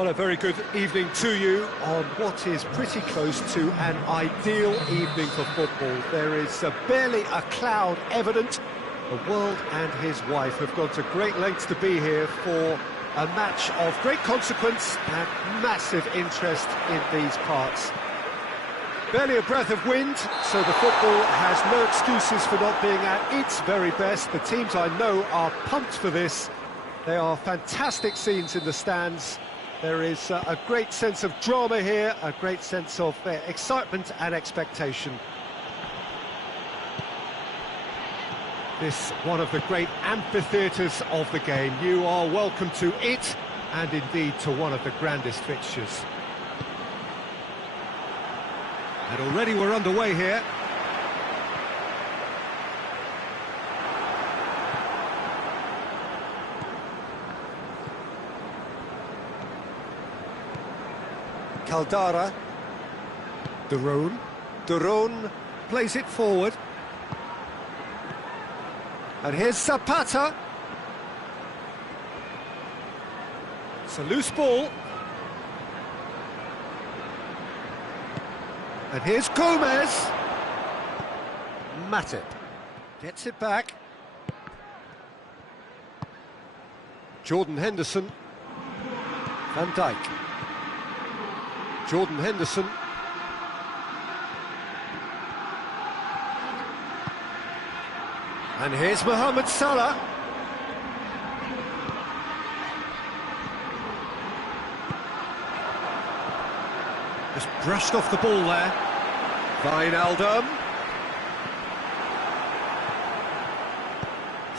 Well, a very good evening to you on what is pretty close to an ideal evening for football. There is barely a cloud evident. The world and his wife have gone to great lengths to be here for a match of great consequence and massive interest in these parts. Barely a breath of wind, so the football has no excuses for not being at its very best. The teams I know are pumped for this. They are fantastic scenes in the stands. There is a great sense of drama here, a great sense of excitement and expectation. This one of the great amphitheatres of the game. You are welcome to it, and indeed to one of the grandest fixtures. And already we're underway here. Caldara. Durone plays it forward. And here's Zapata. It's a loose ball. And here's Gomez. Matip gets it back. Jordan Henderson. Van Dijk. Jordan Henderson. And here's Mohamed Salah. Just brushed off the ball there. Wijnaldum.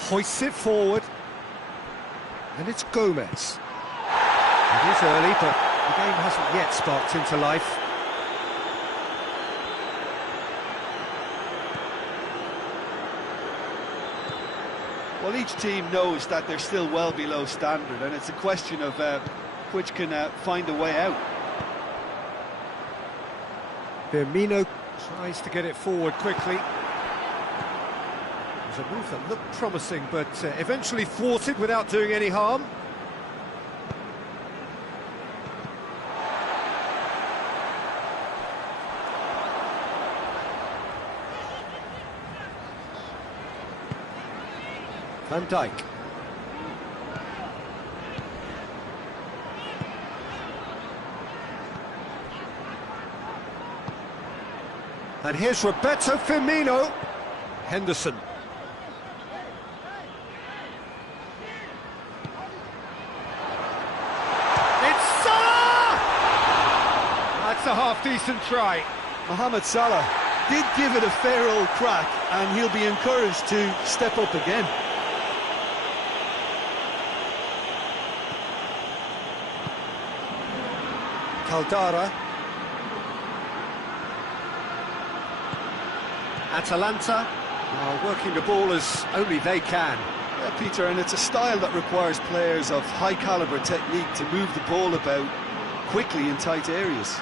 Hoists it forward. And it's Gomez. It is early, but the game hasn't yet sparked into life. Well, each team knows that they're still well below standard, and it's a question of which can find a way out. Firmino tries to get it forward quickly. It was a move that looked promising, but eventually thwarted without doing any harm. Van Dijk. And here's Roberto Firmino. Henderson. It's Salah! That's a half-decent try. Mohamed Salah did give it a fair old crack, and he'll be encouraged to step up again. Caldara. Atalanta are working the ball as only they can. Yeah, Peter, and it's a style that requires players of high-caliber technique to move the ball about quickly in tight areas.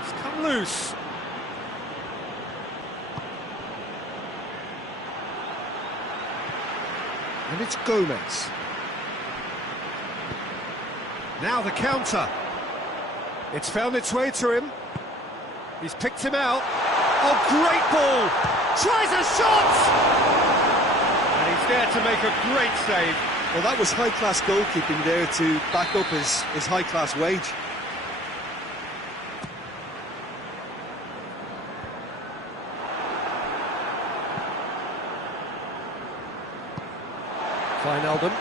It's come loose. And it's Gomez. Now the counter. It's found its way to him. He's picked him out. Oh, great ball! Tries a shot! And he's there to make a great save. Well, that was high-class goalkeeping there to back up his high-class wage. Wijnaldum.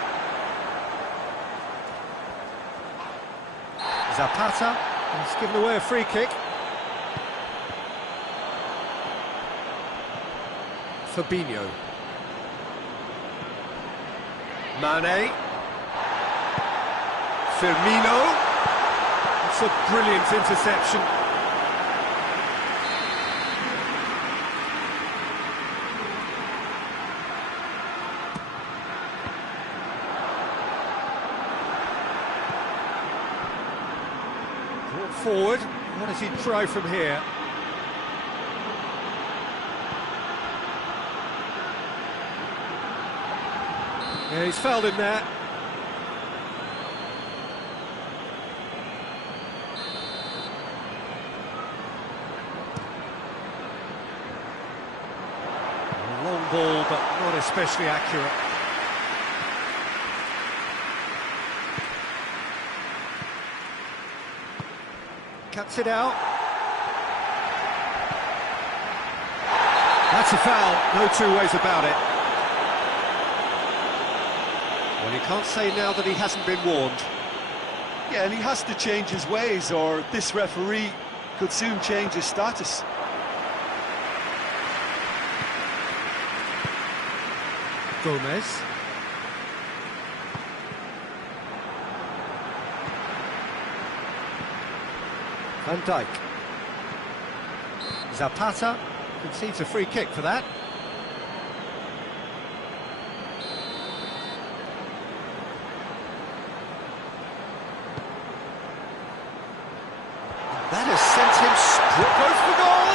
Zapata. He's given away a free kick. Fabinho. Mane. Firmino. It's a brilliant interception. Brought forward. What does he try from here? Yeah, he's fouled him there. A long ball, but not especially accurate. Cuts it out. That's a foul, no two ways about it. Well, you can't say now that he hasn't been warned. Yeah, and he has to change his ways, or this referee could soon change his status. Gomez. Van Dijk. Zapata concedes a free kick for that. That has sent him goes for goal!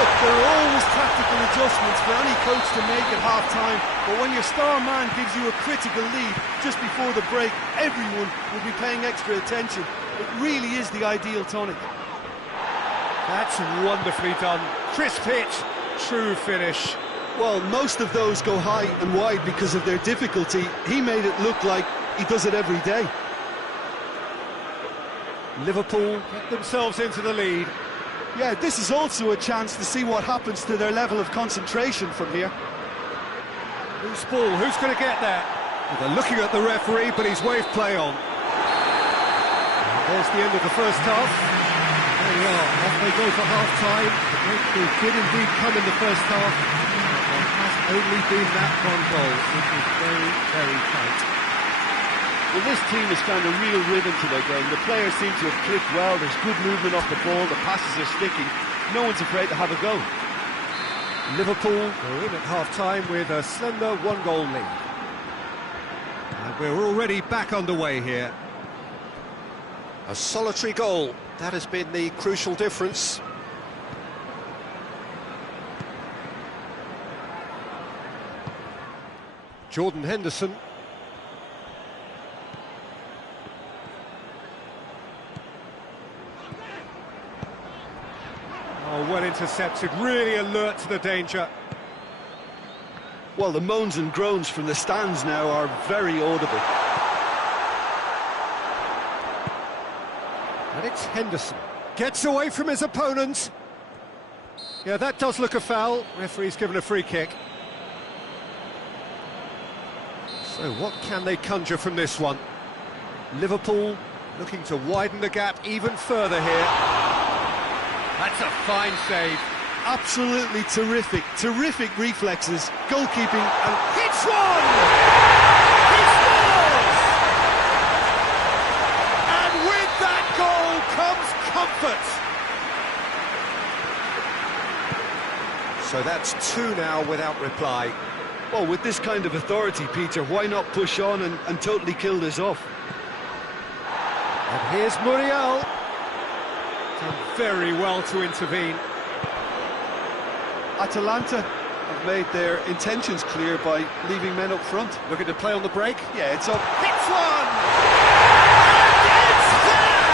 Look, there are always tactical adjustments for any coach to make at half-time, but when your star man gives you a critical lead just before the break, everyone will be paying extra attention. It really is the ideal tonic. That's wonderfully done. Crisp hit, true finish. Well, most of those go high and wide because of their difficulty. He made it look like he does it every day. Liverpool get themselves into the lead. Yeah, this is also a chance to see what happens to their level of concentration from here. Who's ball? Who's going to get that? Well, they're looking at the referee, but he's waved play on. And there's the end of the first half. There we are, off they go for half-time. The breakthrough did indeed come in the first half. There has only been that one goal. It was very, very tight. Well, this team has found a real rhythm to their game. The players seem to have clicked well. There's good movement off the ball. The passes are sticking. No one's afraid to have a go. Liverpool go in at half-time with a slender one-goal lead. And we're already back underway here. A solitary goal. That has been the crucial difference. Jordan Henderson. Oh, well intercepted, really alert to the danger. Well, the moans and groans from the stands now are very audible. And it's Henderson. Gets away from his opponent. Yeah, that does look a foul. Referee's given a free kick. So what can they conjure from this one? Liverpool looking to widen the gap even further here. That's a fine save. Absolutely terrific. Terrific reflexes, goalkeeping, and hits one! He scores! And with that goal comes comfort. So that's two now without reply. well, with this kind of authority, Peter, why not push on and totally kill this off? And here's Muriel. Done very well to intervene. Atalanta have made their intentions clear by leaving men up front. Looking to play on the break. Yeah, it's up. Hits one! And it's there!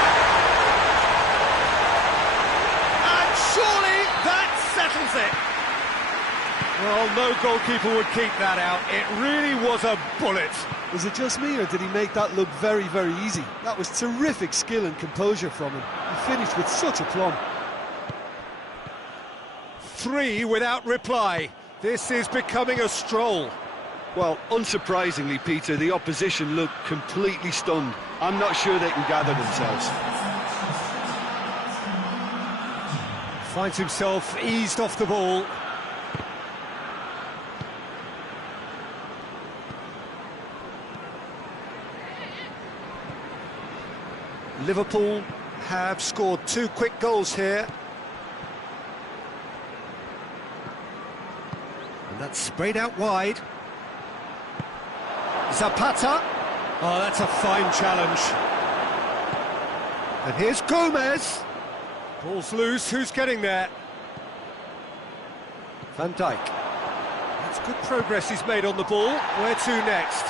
And surely that settles it. Well, no goalkeeper would keep that out. It really was a bullet. Was it just me, or did he make that look very, very easy? That was terrific skill and composure from him. He finished with such aplomb. 3 without reply. This is becoming a stroll. Well, unsurprisingly, Peter, the opposition looked completely stunned. I'm not sure they can gather themselves. Finds himself eased off the ball. Liverpool have scored 2 quick goals here. And that's sprayed out wide. Zapata. Oh, that's a fine challenge. And here's Gomez. Ball's loose, who's getting there? Van Dijk. That's Good progress he's made on the ball. Where to next?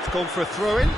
It's gone for a throw-in.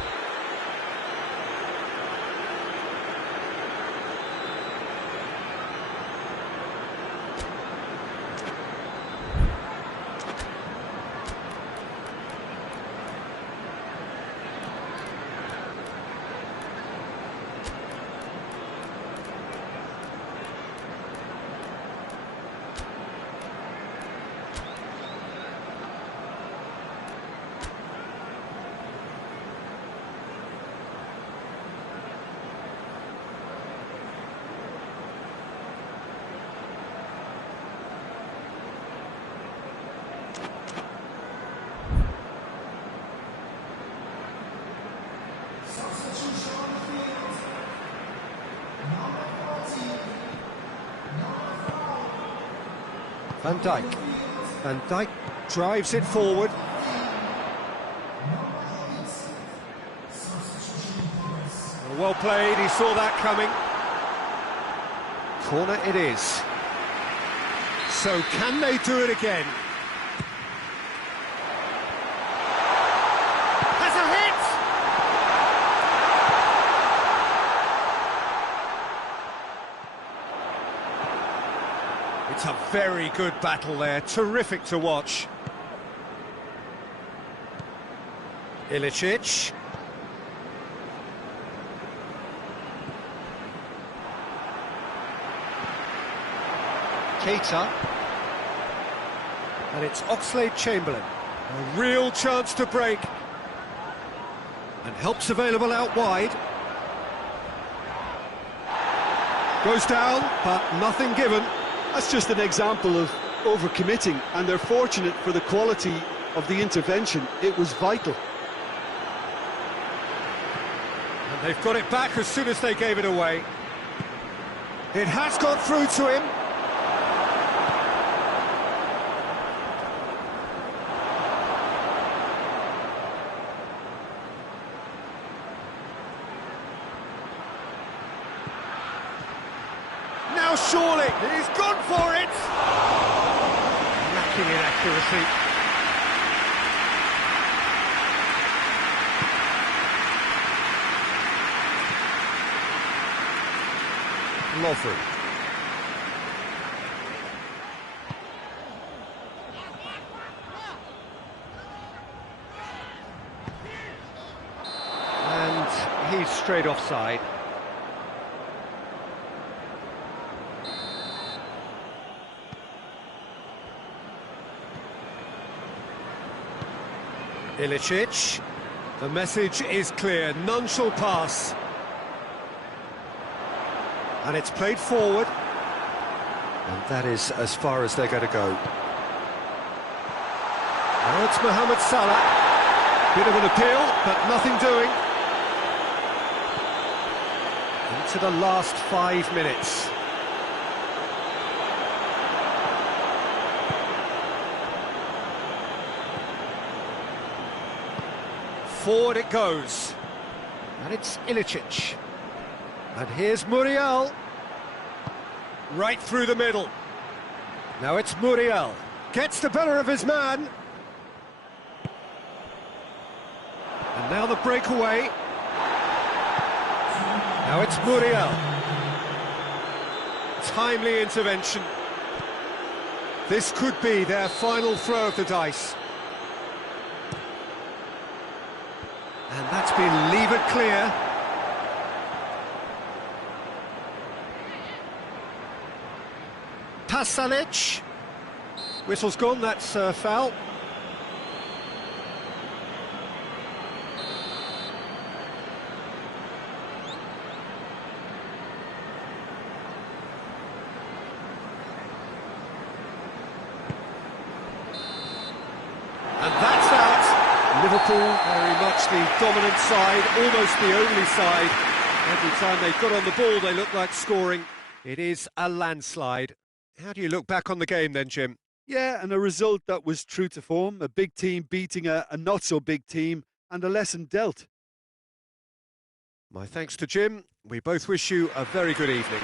Van Dijk. Van Dijk drives it forward. Well played, he saw that coming. Corner it is. So can they do it again? Has a hit! It's a very good battle there, terrific to watch. Ilicic. Keita. And it's Oxlade-Chamberlain. A real chance to break. And help's available out wide. Goes down, but nothing given. That's just an example of overcommitting, and they're fortunate for the quality of the intervention. It was vital. And they've got it back as soon as they gave it away. It has got through to him. Now surely, he's gone for it! Lacking in accuracy. Lovren. And he's straight offside. Ilicic. The message is clear, none shall pass. And it's played forward. And that is as far as they're going to go. Now it's Mohamed Salah. Bit of an appeal, but nothing doing. Into the last 5 minutes. Forward it goes. And it's Ilicic. And here's Muriel. Right through the middle. Now it's Muriel. Gets the better of his man. And now the breakaway. Now it's Muriel. Timely intervention. This could be their final throw of the dice. And that's been levered clear. Pasalic. Whistle's gone, that's foul. And that's out. Liverpool very much the dominant side, almost the only side. Every time they got on the ball, they looked like scoring. It is a landslide. How do you look back on the game then, Jim? Yeah, and a result that was true to form. A big team beating a not-so-big team, and a lesson dealt. My thanks to Jim. We both wish you a very good evening.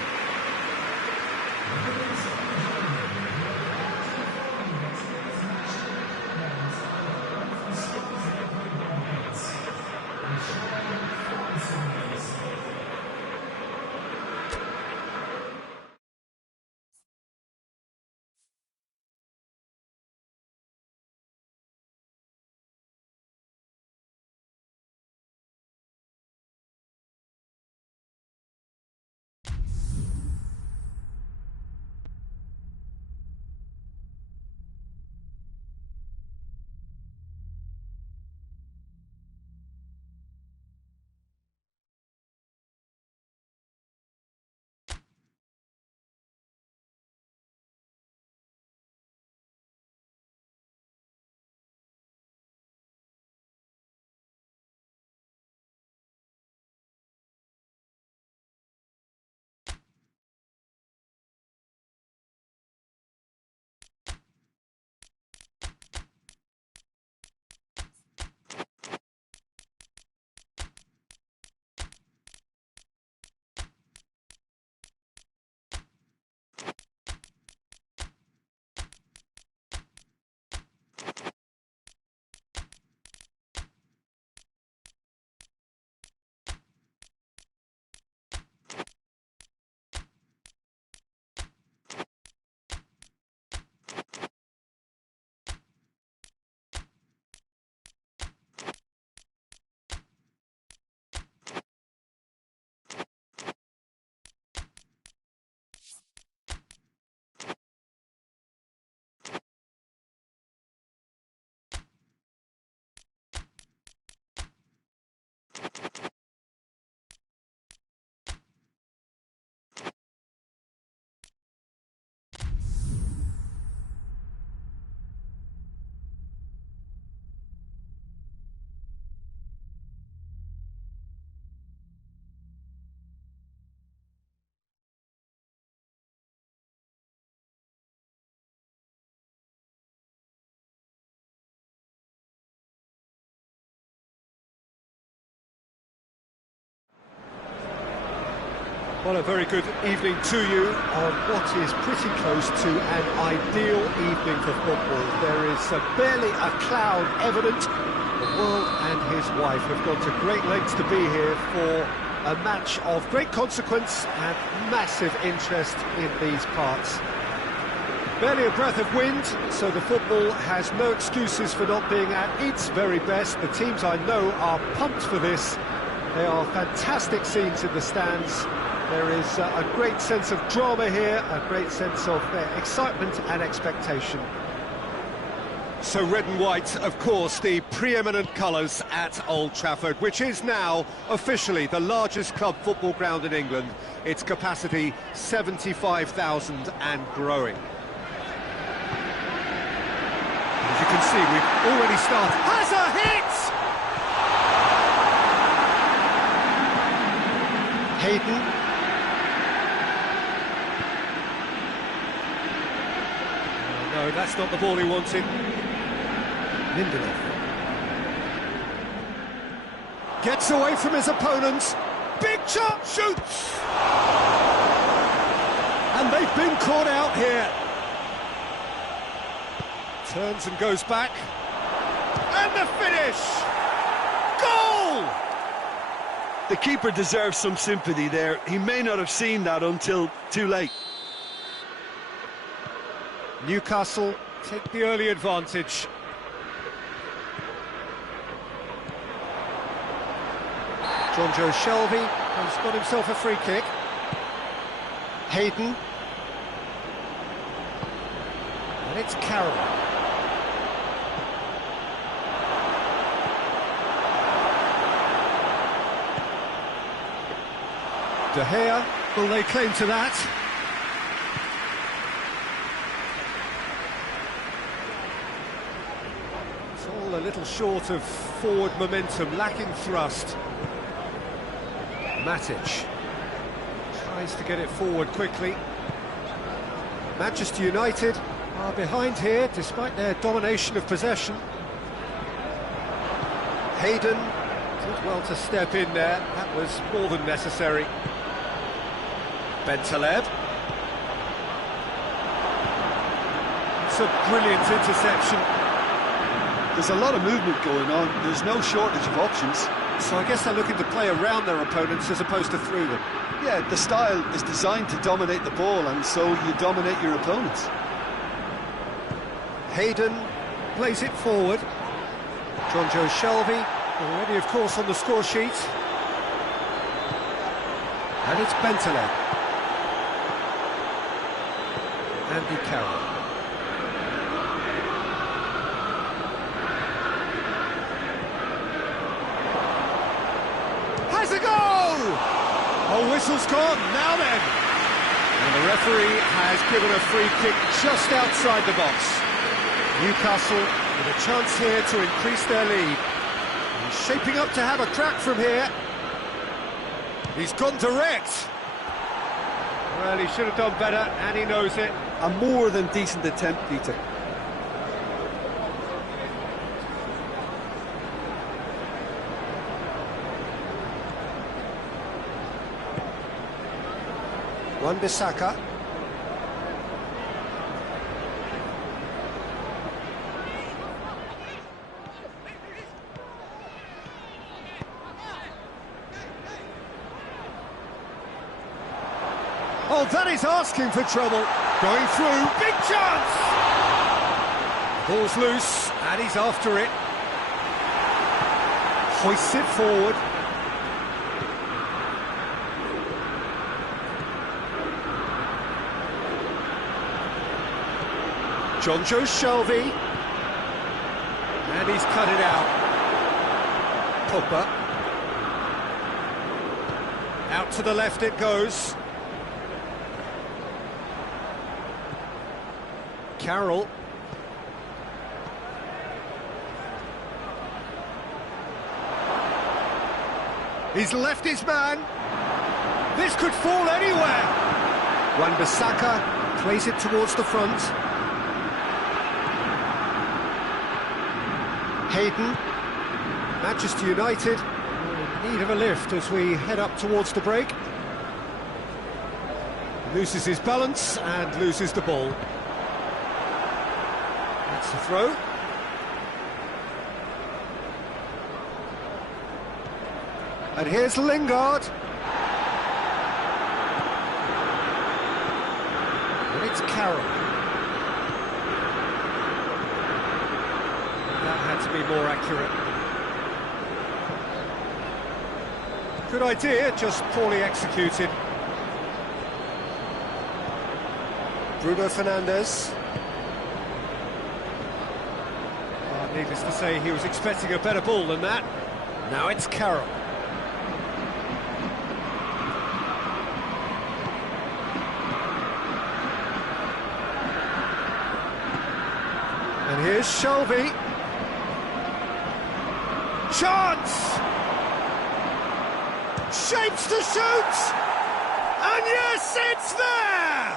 Well, a very good evening to you on what is pretty close to an ideal evening for football. There is barely a cloud evident. The world and his wife have gone to great lengths to be here for a match of great consequence and massive interest in these parts. Barely a breath of wind, so the football has no excuses for not being at its very best. The teams I know are pumped for this. There are fantastic scenes in the stands. There is a great sense of drama here, a great sense of excitement and expectation. So red and white, of course, the preeminent colours at Old Trafford, which is now officially the largest club football ground in England. Its capacity 75,000 and growing. As you can see, we've already started. Has a hit! Hayden. No, that's not the ball he wanted. Lindelof. Gets away from his opponents. Big chance, shoots! And they've been caught out here. Turns and goes back. And the finish! Goal! The keeper deserves some sympathy there. He may not have seen that until too late. Newcastle take the early advantage. Jonjo Shelvey has got himself a free kick. Hayden. And it's Carroll. De Gea will lay claim to that. It's all a little short of forward momentum, lacking thrust. Matic tries to get it forward quickly. Manchester United are behind here despite their domination of possession. Hayden did well to step in there, that was more than necessary. Bentaleb. It's a brilliant interception. There's a lot of movement going on, there's no shortage of options. So I guess they're looking to play around their opponents as opposed to through them. Yeah, the style is designed to dominate the ball, and so you dominate your opponents. Hayden plays it forward. Jonjo Shelvey, already of course on the score sheet. And it's Bentaleb. Andy Carroll. Has a goal! Oh, whistle's gone, now then! And the referee has given a free kick just outside the box. Newcastle with a chance here to increase their lead. He's shaping up to have a crack from here. He's gone direct. Well, he should have done better, and he knows it. A more than decent attempt, Peter. Wan-Bissaka. Oh, that is asking for trouble. Going through, big chance! Ball's loose, and he's after it. Hoists it forward. Jonjo Shelvey. And he's cut it out. Pogba. Out to the left it goes. Carroll. He's left his man. This could fall anywhere. Wan-Bissaka plays it towards the front. Hayden. Manchester United in need of a lift as we head up towards the break. Loses his balance and loses the ball. That's the throw. And here's Lingard. And it's Carroll. That had to be more accurate. Good idea, just poorly executed. Bruno Fernandes. Needless to say, he was expecting a better ball than that. Now it's Carroll. And here's Shelby. Chance! Shapes to shoot! And yes, it's there!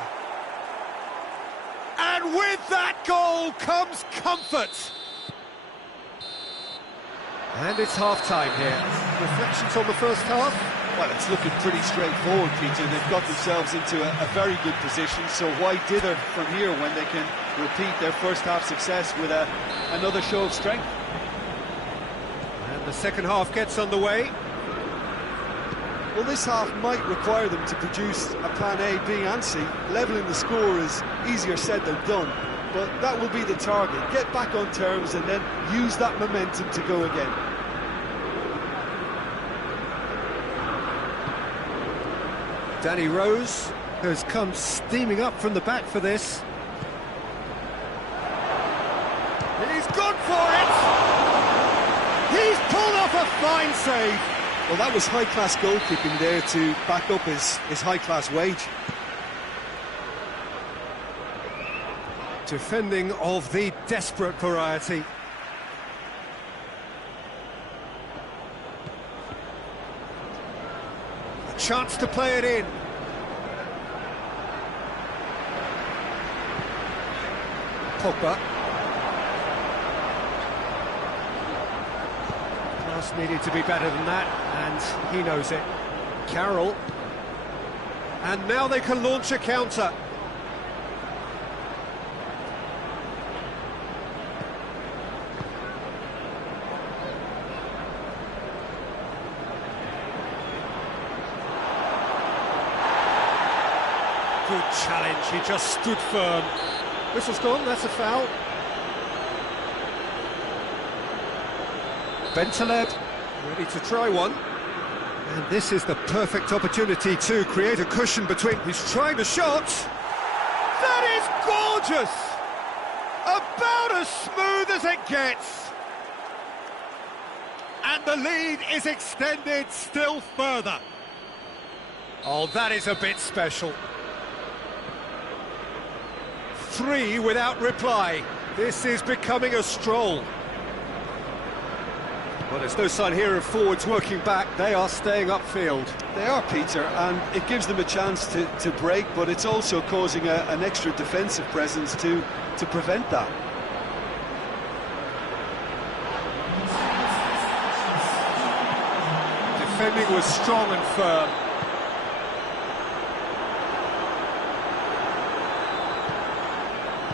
And with that goal comes comfort. And it's half-time here. Reflections on the first half? Well, it's looking pretty straightforward, Peter. They've got themselves into a very good position, so why dither from here when they can repeat their first half success with another show of strength? And the second half gets underway. Well, this half might require them to produce a plan A, B and C. Levelling the score is easier said than done, but that will be the target. Get back on terms and then use that momentum to go again. Danny Rose has come steaming up from the back for this. He's gone for it! He's pulled off a fine save! Well, that was high-class goalkeeping there to back up his high-class wage. Defending of the desperate variety. A chance to play it in. Pogba. Pass needed to be better than that, and he knows it. Carroll. And now they can launch a counter. Good challenge, he just stood firm. Whistle's gone, that's a foul. Bentaleb, ready to try one. And this is the perfect opportunity to create a cushion between... He's trying the shot. That is gorgeous! About as smooth as it gets. And the lead is extended still further. Oh, that is a bit special. 3 without reply. This is becoming a stroll. Well, there's no sign here of forwards working back. They are staying upfield. They are, Peter, and it gives them a chance to break, but it's also causing an extra defensive presence to prevent that. Defending was strong and firm.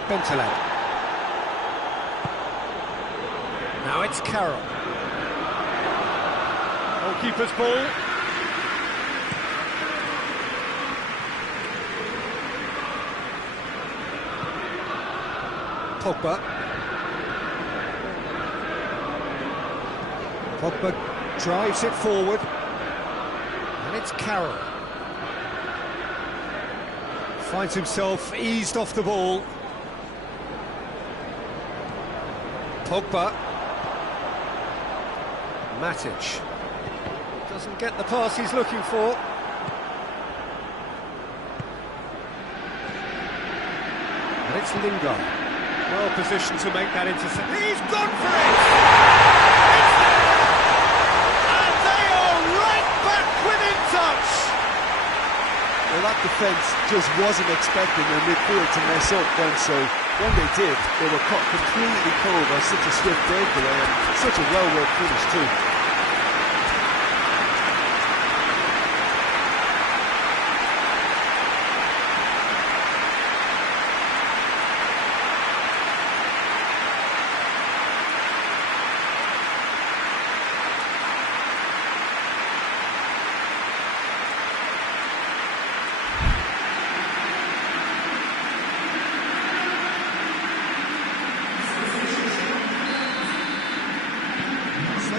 Bentaleb. Now it's Carroll. Goalkeeper's ball. Pogba. Pogba drives it forward. And it's Carroll. Finds himself eased off the ball. Pogba. Matic. Doesn't get the pass he's looking for. And it's Lingard. Well positioned to make that intercept. He's gone for it! It's there! And they are right back within touch! Well, that defence just wasn't expecting their midfield to mess up then, so when they did, they were caught completely cold by such a swift breakaway and such a well-worked finish too.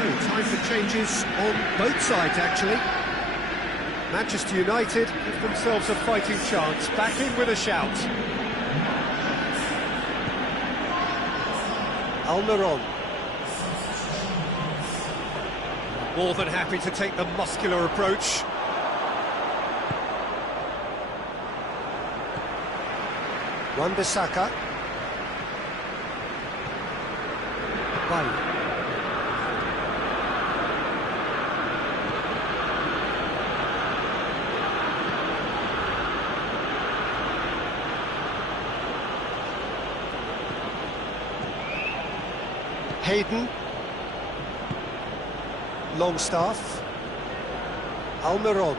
So, time for changes on both sides, actually. Manchester United give themselves a fighting chance. Back in with a shout. Almiron. More than happy to take the muscular approach. Wan-Bissaka. Bye. Hayden. Longstaff. Almiron.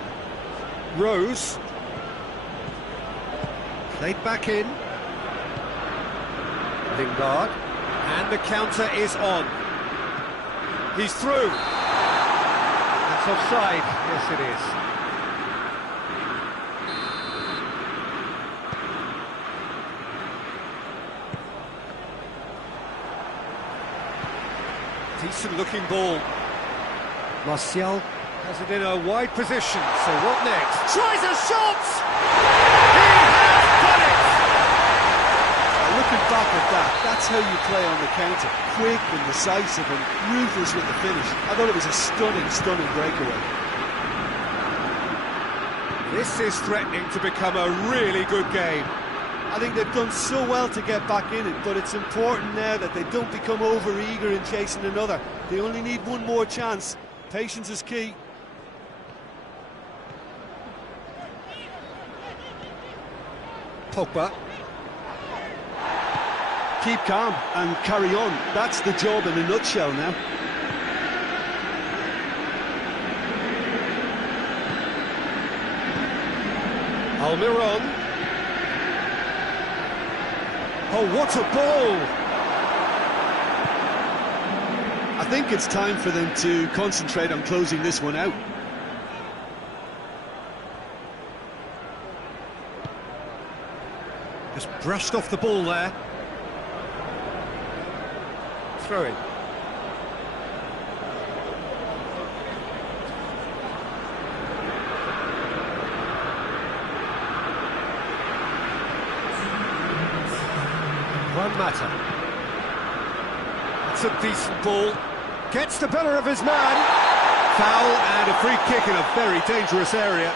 Rose. Played back in. Lingard. And the counter is on. He's through. That's offside. Yes, it is. Decent looking ball. Martial has it in a wide position, so what next? Tries a shot! He has done it! Looking back at that, that's how you play on the counter. Quick and decisive and ruthless with the finish. I thought it was a stunning breakaway. This is threatening to become a really good game. I think they've done so well to get back in it, but it's important now that they don't become over-eager in chasing another. They only need one more chance. Patience is key. Pogba. Keep calm and carry on. That's the job in a nutshell now. Almiron. Oh, what a ball! I think it's time for them to concentrate on closing this one out. Just brushed off the ball there. Throw in. One matter. That's a decent ball. Gets the better of his man. Foul and a free kick in a very dangerous area.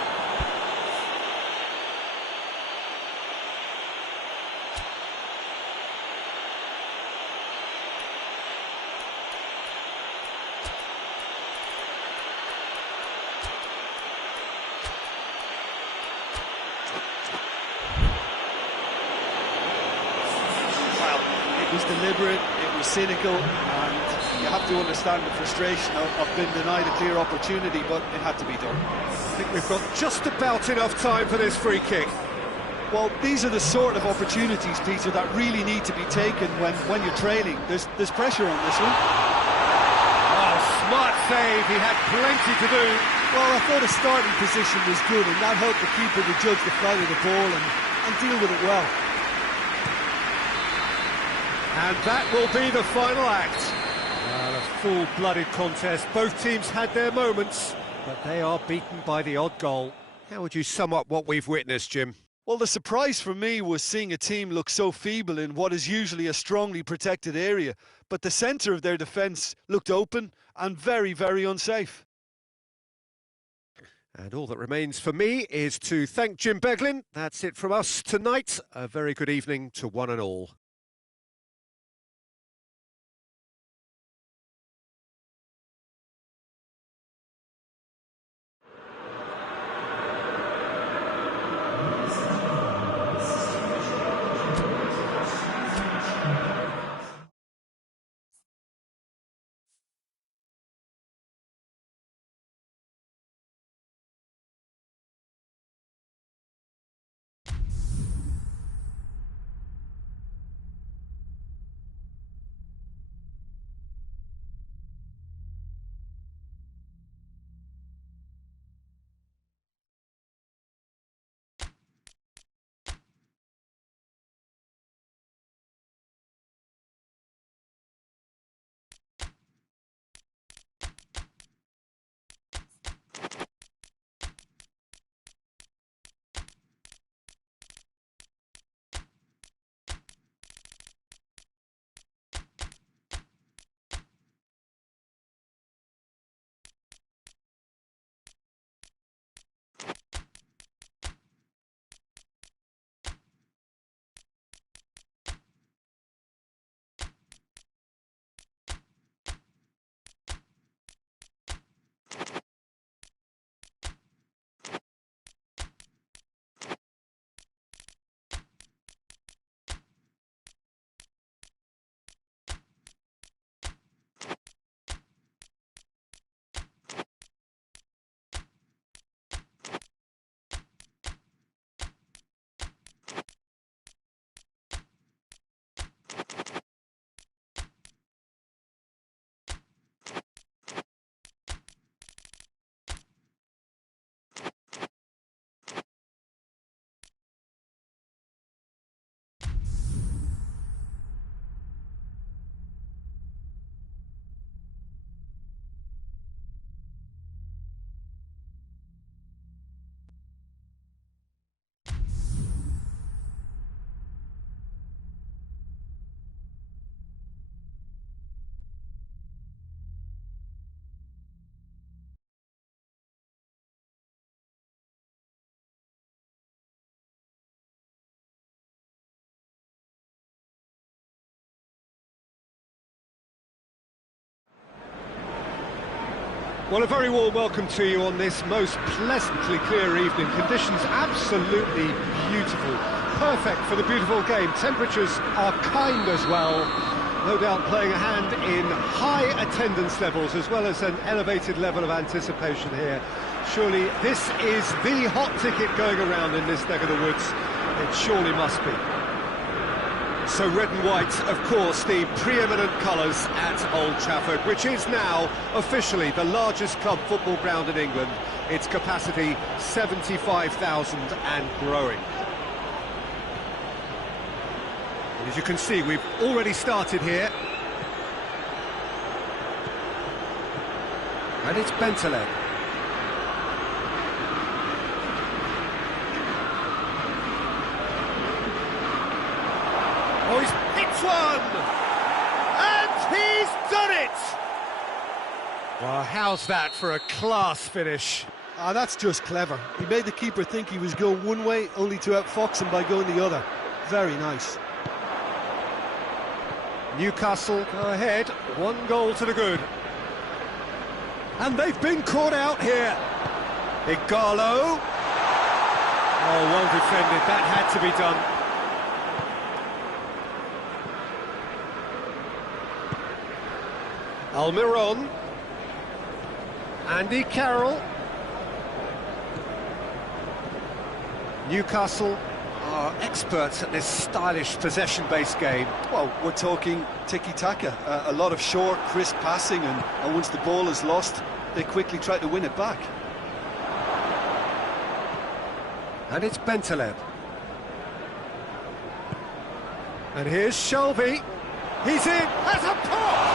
It was deliberate, it was cynical, and you have to understand the frustration of being denied a clear opportunity, but it had to be done. I think we've got just about enough time for this free kick. Well, these are the sort of opportunities, Peter, that really need to be taken when you're trailing. There's pressure on this one. Oh, smart save, he had plenty to do. Well, I thought his starting position was good, and that helped the keeper to judge the flight of the ball and deal with it well. And that will be the final act. Well, a full-blooded contest. Both teams had their moments, but they are beaten by the odd goal. How would you sum up what we've witnessed, Jim? Well, the surprise for me was seeing a team look so feeble in what is usually a strongly protected area, but the centre of their defence looked open and very, very unsafe. And all that remains for me is to thank Jim Beglin. That's it from us tonight. A very good evening to one and all. Well, a very warm welcome to you on this most pleasantly clear evening. Conditions absolutely beautiful. Perfect for the beautiful game. Temperatures are kind as well. No doubt playing a hand in high attendance levels as well as an elevated level of anticipation here. Surely this is the hot ticket going around in this neck of the woods. It surely must be. So red and white, of course, the preeminent colours at Old Trafford, which is now officially the largest club football ground in England. Its capacity 75,000 and growing. And as you can see, we've already started here. And it's Bentaleb. Oh, he's hit one! And he's done it! Well, how's that for a class finish? Ah, that's just clever. He made the keeper think he was going one way, only to outfox him by going the other. Very nice. Newcastle go ahead, 1 goal to the good. And they've been caught out here. Igalo. Oh, well defended, that had to be done. Almiron, Andy Carroll. Newcastle are experts at this stylish possession-based game. Well, we're talking tiki-taka, a lot of short, crisp passing, and once the ball is lost, they quickly try to win it back. And it's Bentaleb. And here's Shelby. He's in, has a pop!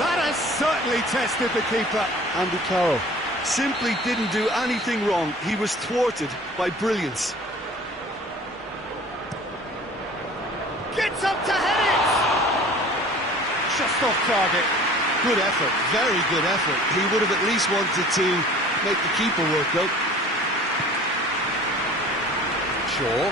That has certainly tested the keeper. Andy Carroll simply didn't do anything wrong. He was thwarted by brilliance. Gets up to head it! Just off target. Good effort, very good effort. He would have at least wanted to make the keeper work out. Sure.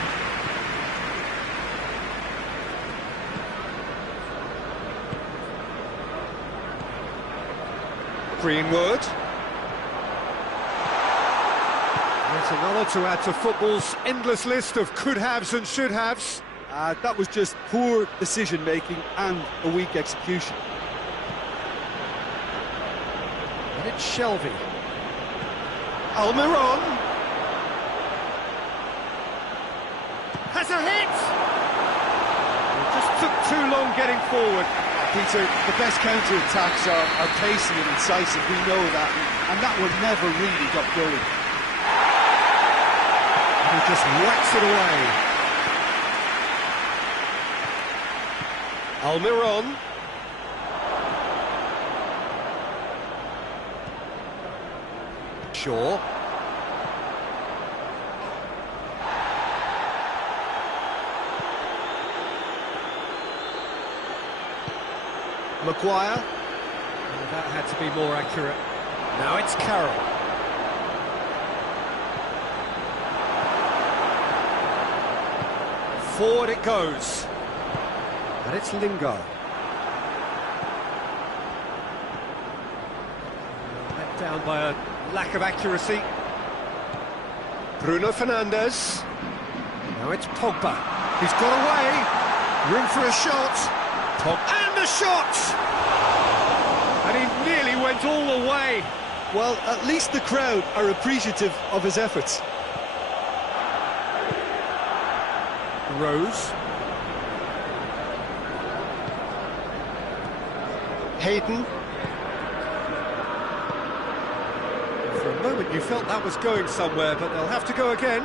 Greenwood. There's another to add to football's endless list of could-haves and should-haves. That was just poor decision-making and a weak execution. And it's Shelby. Almiron. Has a hit! It just took too long getting forward. Peter, the best counter-attacks are pacey and incisive, we know that, and that one never really got going. And he just whacks it away. Almiron. Shaw. Maguire. Well, that had to be more accurate. Now it's Carroll. Forward it goes. And it's Lingard. Let down by a lack of accuracy. Bruno Fernandes. Now it's Pogba. He's got away. Room for a shot. And a shot! And he nearly went all the way. Well, at least the crowd are appreciative of his efforts. Rose. Hayden. For a moment you felt that was going somewhere, but they'll have to go again.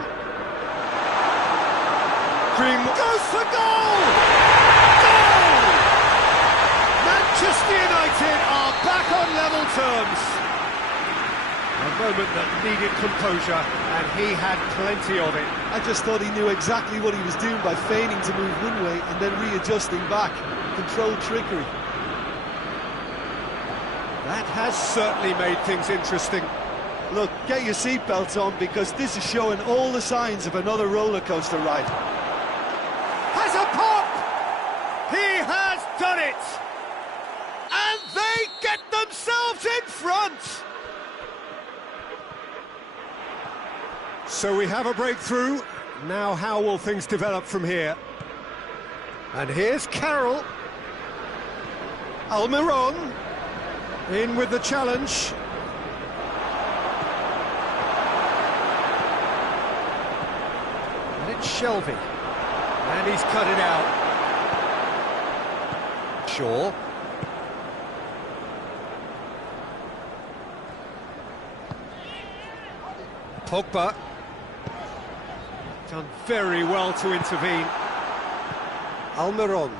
Greenwood goes for goal! Manchester United are back on level terms. A moment that needed composure, and he had plenty of it. I just thought he knew exactly what he was doing by feigning to move one way and then readjusting back. Controlled trickery. That has certainly made things interesting. Look, get your seatbelts on, because this is showing all the signs of another roller coaster ride. Has a pop! He has done it! And they get themselves in front! So we have a breakthrough. Now how will things develop from here? And here's Carroll. Almiron in with the challenge. And it's Shelby. And he's cut it out. Shaw. Pogba. Done very well to intervene. Almiron.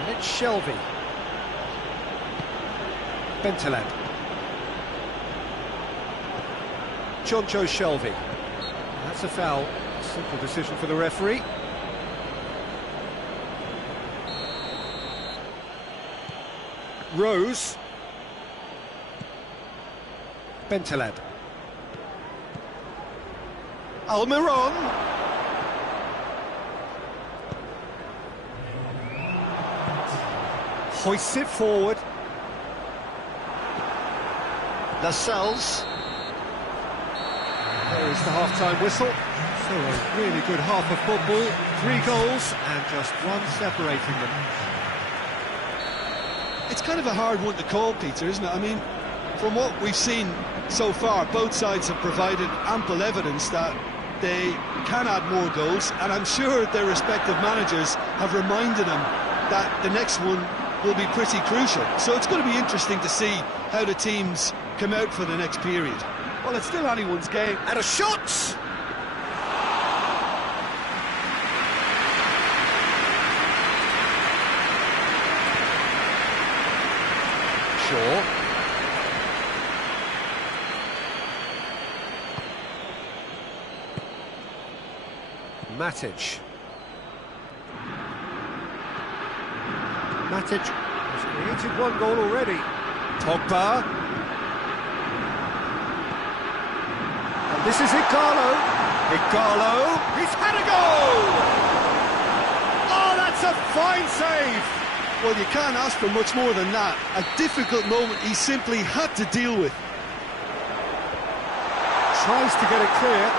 And it's Shelby. Bentaleb. Jonjo Shelby. That's a foul. Simple decision for the referee. Rose. Bentaleb. Almiron. Hoists it forward. Lascelles. There is the half-time whistle. So a really good half of football. 3 goals and just one separating them. It's kind of a hard one to call, Peter, isn't it? I mean, from what we've seen so far, both sides have provided ample evidence that they can add more goals, and I'm sure their respective managers have reminded them that the next one will be pretty crucial. So it's going to be interesting to see how the teams come out for the next period. Well, it's still anyone's game. And a shot! Shaw. Matic. Matic has created 1 goal already. Pogba. And this is Igalo. Igalo. He's had a goal! Oh, that's a fine save! Well, you can't ask for much more than that. A difficult moment he simply had to deal with. Tries to get it clear.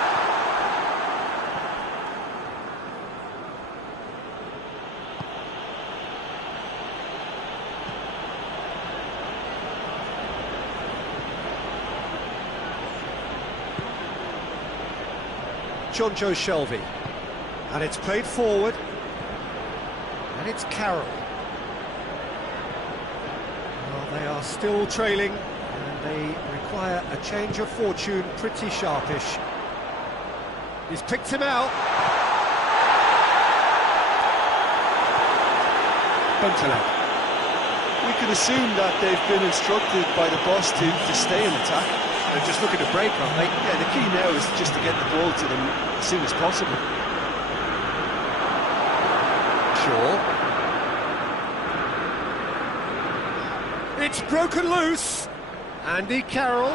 Jonjo Shelby. And it's played forward. And it's Carroll. Well, they are still trailing, and they require a change of fortune, pretty sharpish. He's picked him out. Bentaleb. We can assume that they've been instructed by the boss to stay in attack. They're just looking to break, aren't they? Yeah, the key now is just to get the ball to them as soon as possible. Shaw. It's broken loose. Andy Carroll.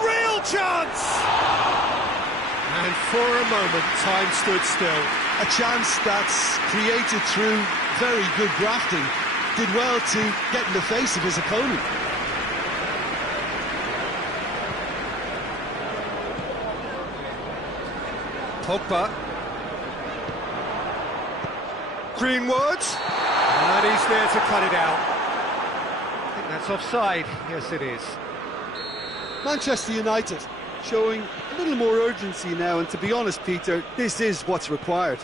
Real chance! And for a moment, time stood still. A chance that's created through very good grafting. Did well to get in the face of his opponent. Pogba. Greenwood. And he's there to cut it out. I think that's offside. Yes, it is. Manchester United showing a little more urgency now, and to be honest, Peter, this is what's required.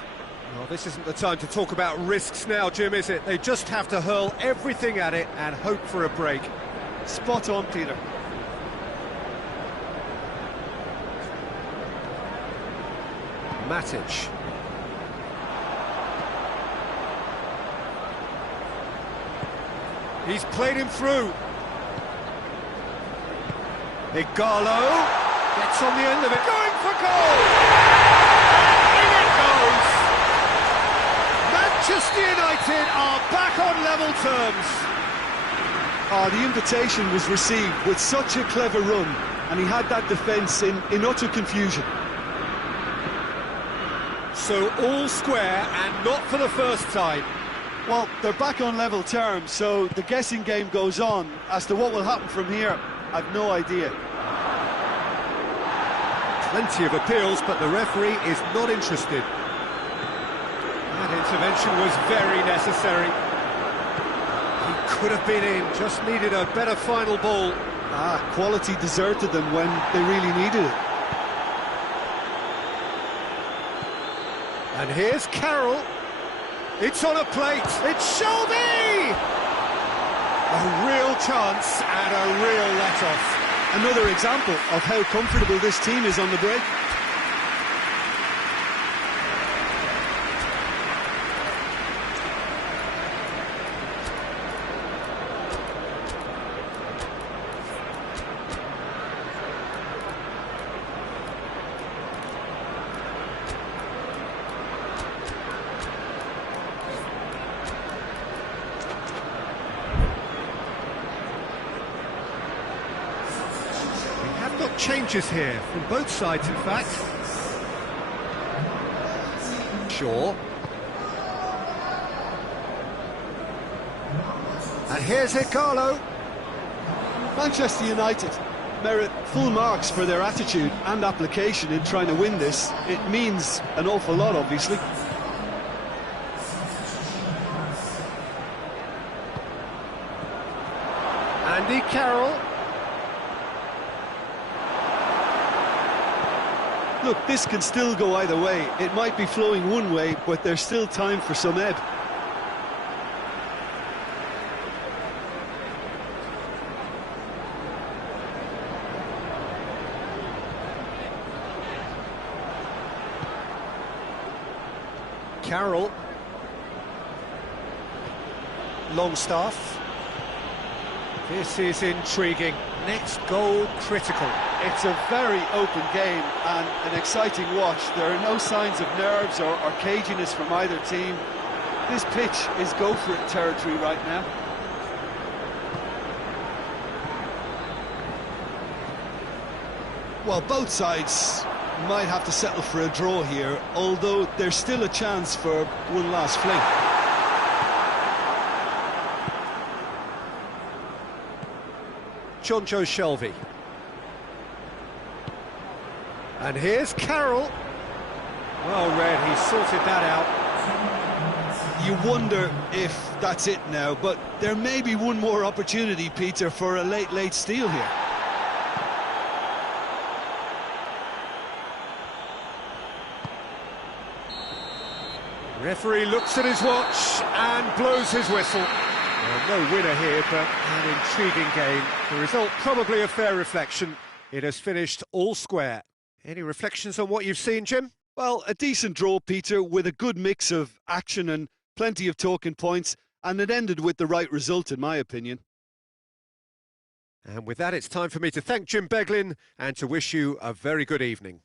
Well, this isn't the time to talk about risks now, Jim, is it? They just have to hurl everything at it and hope for a break. Spot on, Peter. Matic. He's played him through. Igalo gets on the end of it, going for goal! In it goes! Manchester United are back on level terms. The invitation was received with such a clever run, and he had that defence in utter confusion. So all square and not for the first time. Well, they're back on level terms, so the guessing game goes on. As to what will happen from here, I've no idea. Plenty of appeals, but the referee is not interested. That intervention was very necessary. He could have been in, just needed a better final ball. Quality deserted them when they really needed it. And here's Carroll. It's on a plate. It's Shelby! A real chance and a real let-off. Another example of how comfortable this team is on the break. Changes here from both sides, in fact. Shaw. And here's Hikalo. Manchester United merit full marks for their attitude and application in trying to win this. It means an awful lot, obviously. Andy Carroll. Look, this can still go either way. It might be flowing one way, but there's still time for some ebb. Carroll. Longstaff. This is intriguing. Next goal critical. It's a very open game and an exciting watch. There are no signs of nerves or caginess from either team. This pitch is go-for-it territory right now. Well, both sides might have to settle for a draw here, although there's still a chance for one last fling. Jonjo Shelvey. And here's Carroll. Well read, he sorted that out. You wonder if that's it now, but there may be one more opportunity, Peter, for a late steal here. Referee looks at his watch and blows his whistle. No winner here, but an intriguing game. The result probably a fair reflection. It has finished all square. Any reflections on what you've seen, Jim? Well, a decent draw, Peter, with a good mix of action and plenty of talking points, and it ended with the right result, in my opinion. And with that, it's time for me to thank Jim Beglin and to wish you a very good evening.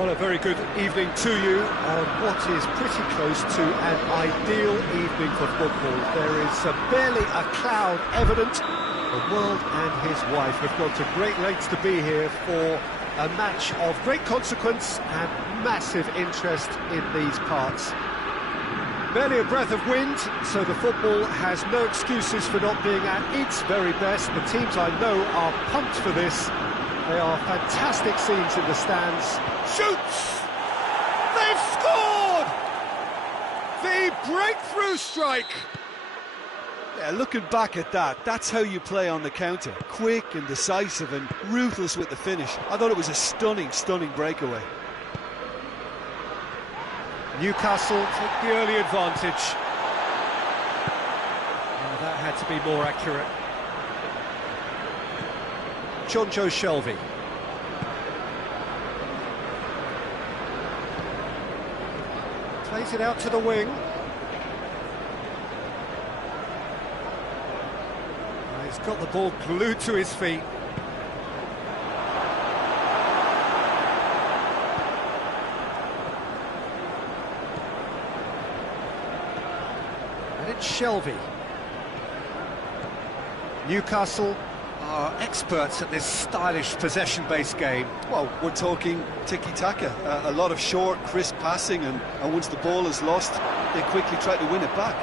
Well, a very good evening to you on what is pretty close to an ideal evening for football. There is barely a cloud evident. The world and his wife have gone to great lengths to be here for a match of great consequence and massive interest in these parts. Barely a breath of wind, so the football has no excuses for not being at its very best. The teams I know are pumped for this. They are fantastic scenes in the stands. Shoots! They've scored! The breakthrough strike! Yeah, looking back at that, that's how you play on the counter. Quick and decisive and ruthless with the finish. I thought it was a stunning, stunning breakaway. Newcastle take the early advantage. Oh, that had to be more accurate. Jonjo Shelvey. Plays it out to the wing. He's got the ball glued to his feet. And it's Shelvey. Newcastle are experts at this stylish possession-based game. Well, we're talking tiki-taka, a lot of short, crisp passing, and once the ball is lost, they quickly try to win it back.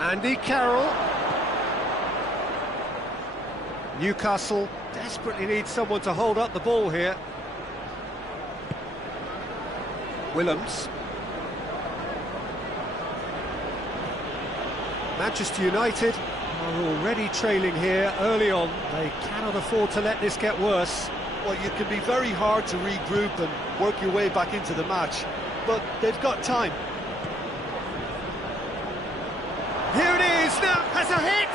Andy Carroll. Newcastle desperately needs someone to hold up the ball here. Willems. Manchester United are already trailing here early on. They cannot afford to let this get worse. Well, it can be very hard to regroup and work your way back into the match, but they've got time. Here it is, now has a hit!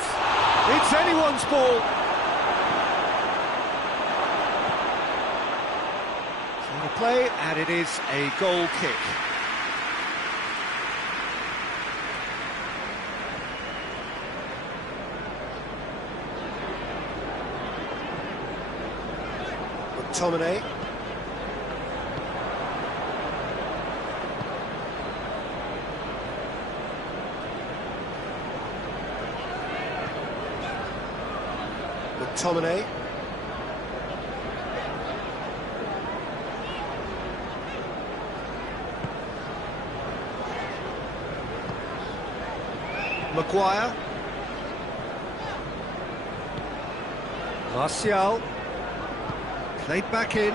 It's anyone's ball. So the play, and it is a goal kick. McTominay. McTominay. Maguire. Martial. Played back in.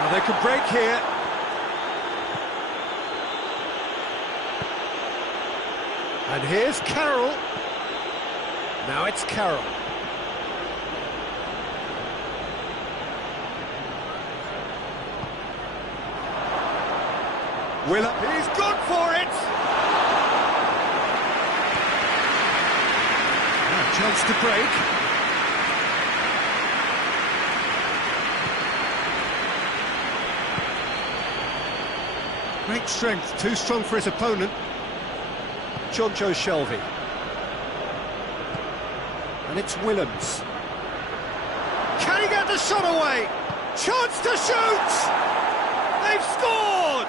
Now they can break here. And here's Carroll. Now it's Carroll. He's gone for it! Chance to break. Great strength, too strong for his opponent. Jonjo Shelvey. And it's Willems. Can he get the shot away? Chance to shoot! They've scored!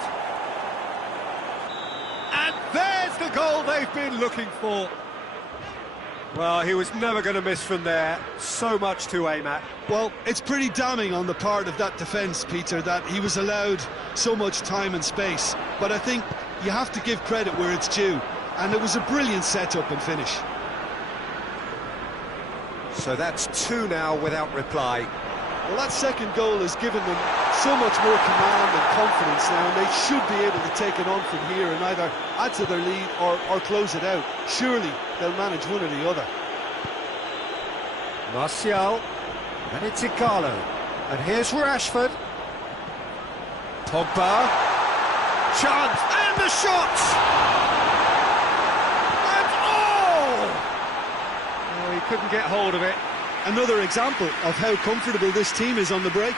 And there's the goal they've been looking for. Well, he was never going to miss from there. So much to aim at. Well, it's pretty damning on the part of that defence, Peter, that he was allowed so much time and space. But I think you have to give credit where it's due. And it was a brilliant set-up and finish. So that's two now without reply. Well, that second goal has given them so much more command and confidence now, and they should be able to take it on from here and either add to their lead or close it out. Surely they'll manage one or the other. Martial, and it's Igalo. And here's Rashford. Pogba. Chance, and the shot! And oh, he couldn't get hold of it. Another example of how comfortable this team is on the break.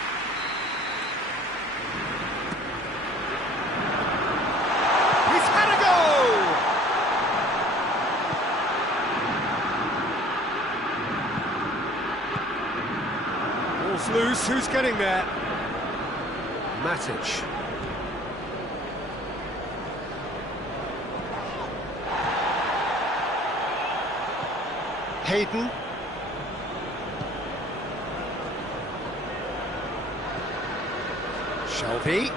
He's had a go! knows who's getting there. Matic. Hayden. Shelby.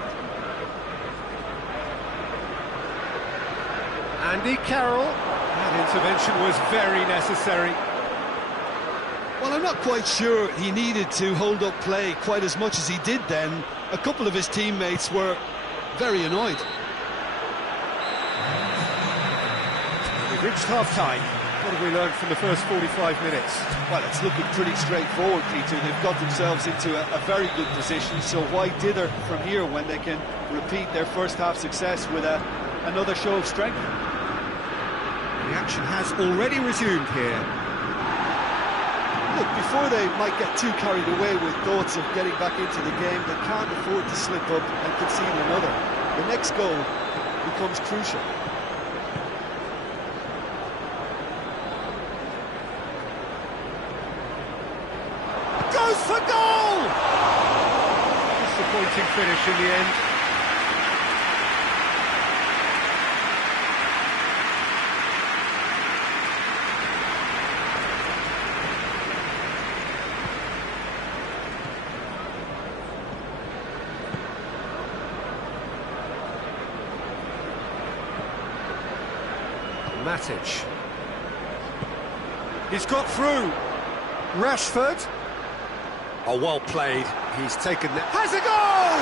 Andy Carroll. That intervention was very necessary. Well, I'm not quite sure he needed to hold up play quite as much as he did then. A couple of his teammates were very annoyed. We've reached half-time. What have we learned from the first 45 minutes? Well, it's looking pretty straightforward, Peter. They've got themselves into a very good position, so why dither from here when they can repeat their first-half success with another show of strength? The action has already resumed here. Look, before they might get too carried away with thoughts of getting back into the game, they can't afford to slip up and concede another. The next goal becomes crucial. Goes for goal! Disappointing finish in the end. Matic. He's got through. Rashford. Oh, well played. He's taken that. Has a goal!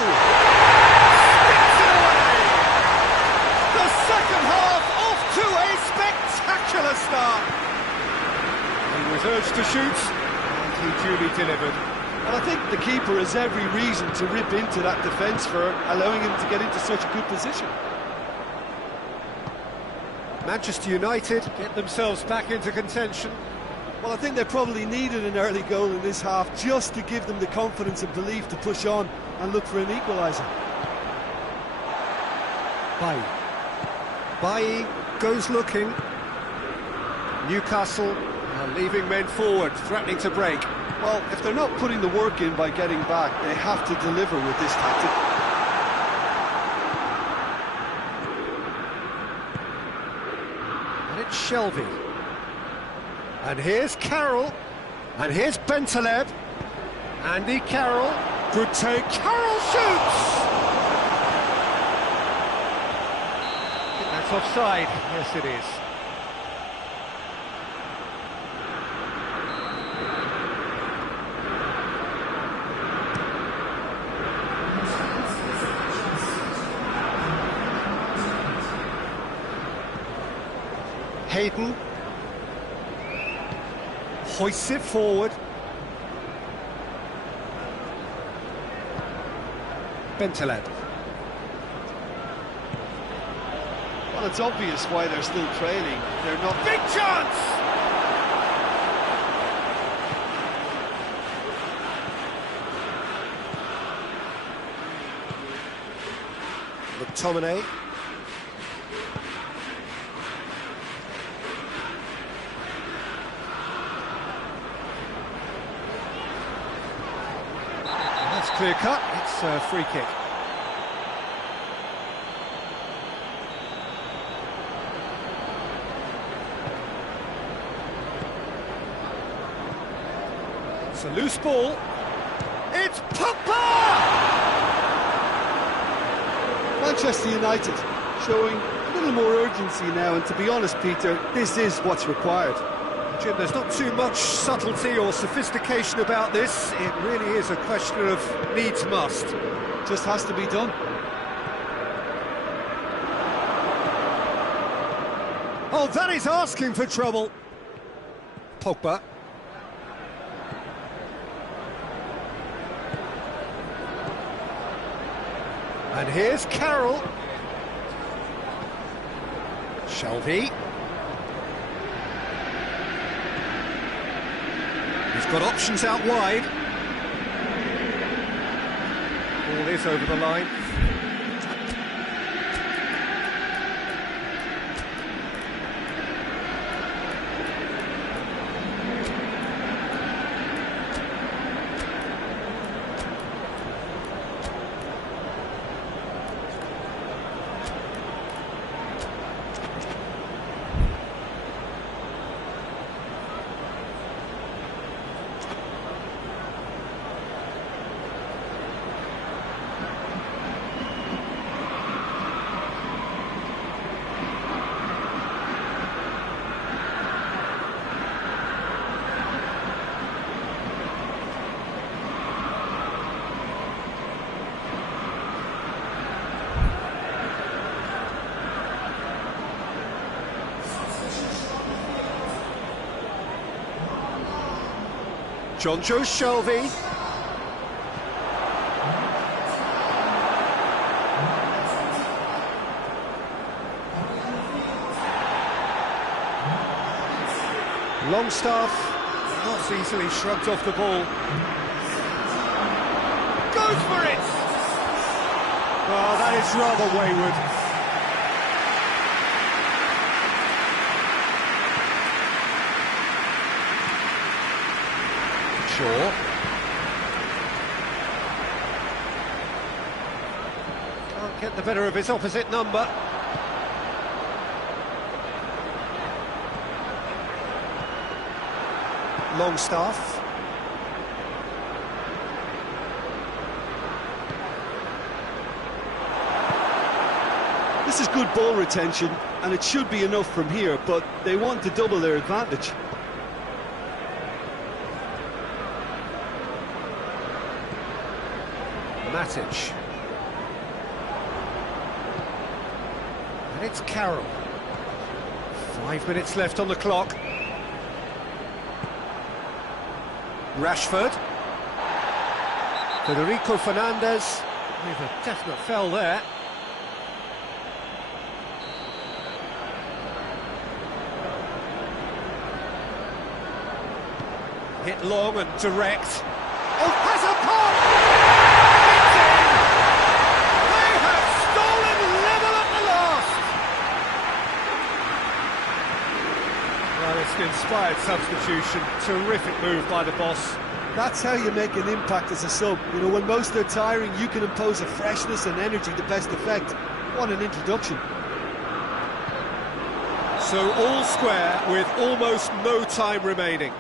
Spins it away! The second half off to a spectacular start. He was urged to shoot, and he duly delivered. And I think the keeper has every reason to rip into that defence for allowing him to get into such a good position. Manchester United get themselves back into contention. Well, I think they probably needed an early goal in this half just to give them the confidence and belief to push on and look for an equaliser. Bailly goes looking. Newcastle are leaving men forward, threatening to break. Well, if they're not putting the work in by getting back, they have to deliver with this tactic. Shelby. And here's Carroll. And here's Bentaleb. Andy Carroll. Good take. Carroll shoots! I think that's offside. Yes, it is. Hayden hoists it forward. Bentaleb. Well, it's obvious why they're still trailing. They're not... Big chance! McTominay. Clear cut, it's a free kick. It's a loose ball. It's Pogba! Manchester United showing a little more urgency now, and to be honest, Peter, this is what's required. Jim, there's not too much subtlety or sophistication about this. It really is a question of needs must. Just has to be done. Oh, that is asking for trouble. Pogba. And here's Carroll. Shelby. He's got options out wide. Ball is over the line. Jonjo Shelvey. Longstaff, not easily shrugged off the ball. Goes for it! Oh, that is rather wayward. Shaw. Can't get the better of his opposite number. Longstaff. This is good ball retention, and it should be enough from here, but they want to double their advantage. Matic. And it's Carroll. 5 minutes left on the clock. Rashford. Federico Fernandez with a definite foul there. Hit long and direct. Oh, has a pop! It's in! They have stolen level at the last! Well, it's an inspired substitution. Terrific move by the boss. That's how you make an impact as a sub. You know, when most are tiring, you can impose a freshness and energy to best effect. What an introduction. So all square with almost no time remaining.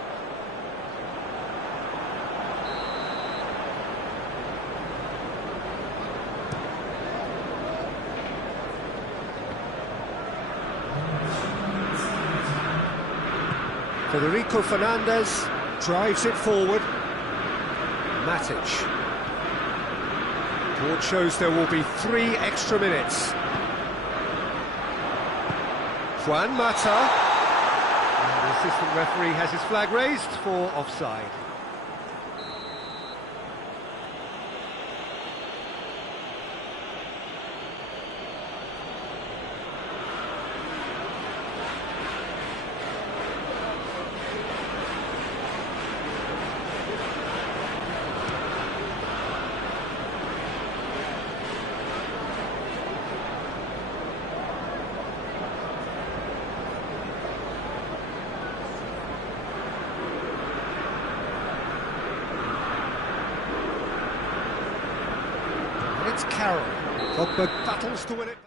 Federico Fernandez drives it forward. Matic. Board shows there will be 3 extra minutes. Juan Mata. And the assistant referee has his flag raised for offside. It's Carroll. Pogba battles to win it.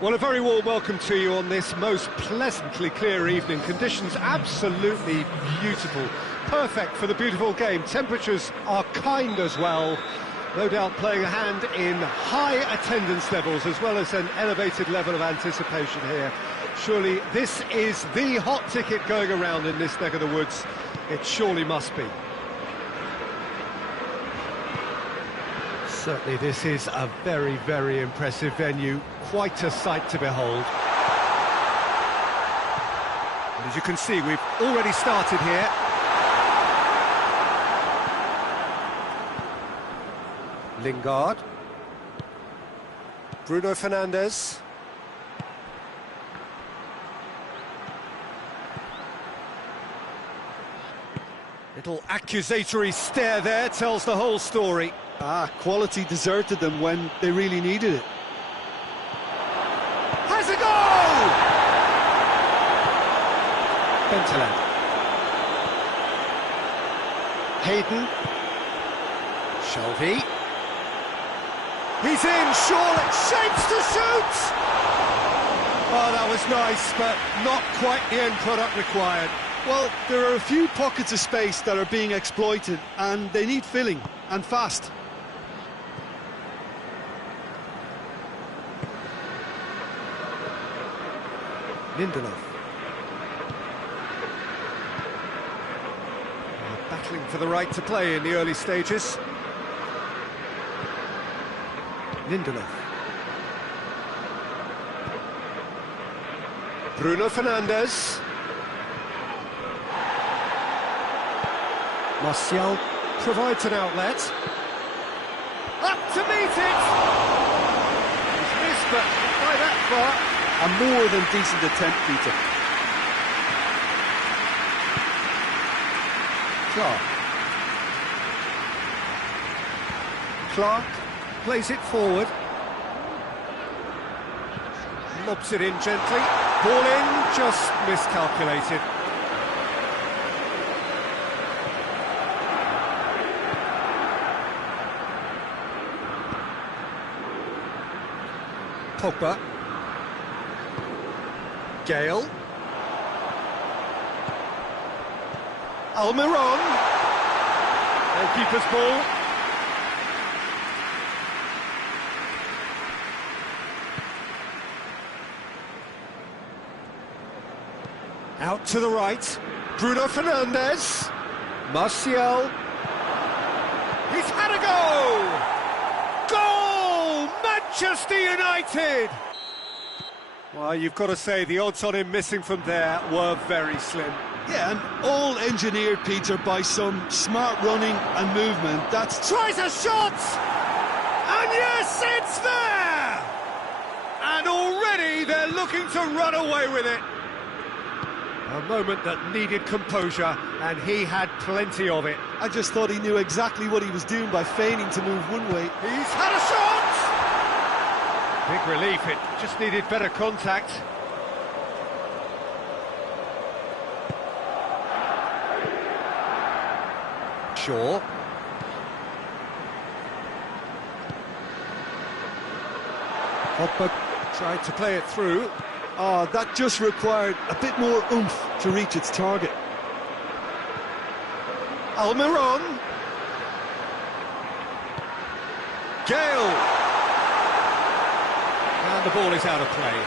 Well, a very warm welcome to you on this most pleasantly clear evening. Conditions absolutely beautiful. Perfect for the beautiful game. Temperatures are kind as well. No doubt playing a hand in high attendance levels as well as an elevated level of anticipation here. Surely this is the hot ticket going around in this neck of the woods. It surely must be. Certainly this is a very, very impressive venue. Quite a sight to behold. And as you can see, we've already started here. Lingard. Bruno Fernandes. Little accusatory stare there tells the whole story. Quality deserted them when they really needed it. Has a goal! Bentaleb. Hayden. Shelby. He's in, Charlotte shapes to shoot! Oh, that was nice, but not quite the end product required. Well, there are a few pockets of space that are being exploited, and they need filling, and fast. Lindelof. Battling for the right to play in the early stages. Lindelof. Bruno Fernandes. Martial provides an outlet. Up to meet it! He's missed, but not by that far. A more than decent attempt, Peter. Clark plays it forward. Lobs it in gently. Ball in, just miscalculated. Pogba. Gale. Almiron. Goalkeeper's ball. Out to the right. Bruno Fernandes. Martial. He's had a go! Goal! Manchester United! Well, you've got to say the odds on him missing from there were very slim. Yeah, and all engineered, Peter, by some smart running and movement. That's... Tries a shot! And yes, it's there! And already they're looking to run away with it. A moment that needed composure, and he had plenty of it. I just thought he knew exactly what he was doing by feigning to move one way. He's had a shot! Big relief, it just needed better contact. Shaw. Pogba tried to play it through. Oh, that just required a bit more oomph to reach its target. Almiron. Gale. And the ball is out of play.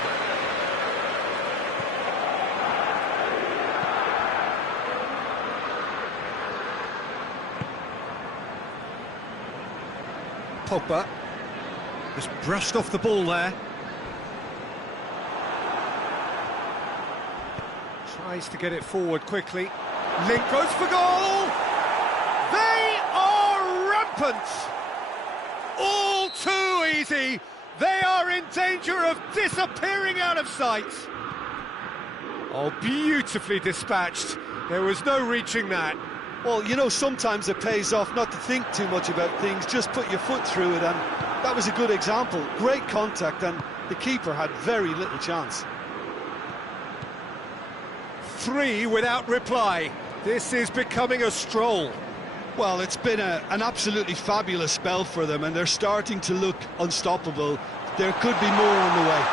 Pogba just brushed off the ball there. Tries to get it forward quickly. Link goes for goal! They are rampant! All too easy! They are in danger of disappearing out of sight! Oh, beautifully dispatched. There was no reaching that. Well, you know, sometimes it pays off not to think too much about things, just put your foot through it, and that was a good example. Great contact, and the keeper had very little chance. 3 without reply. This is becoming a stroll. Well, it's been an absolutely fabulous spell for them, and they're starting to look unstoppable. There could be more on the way.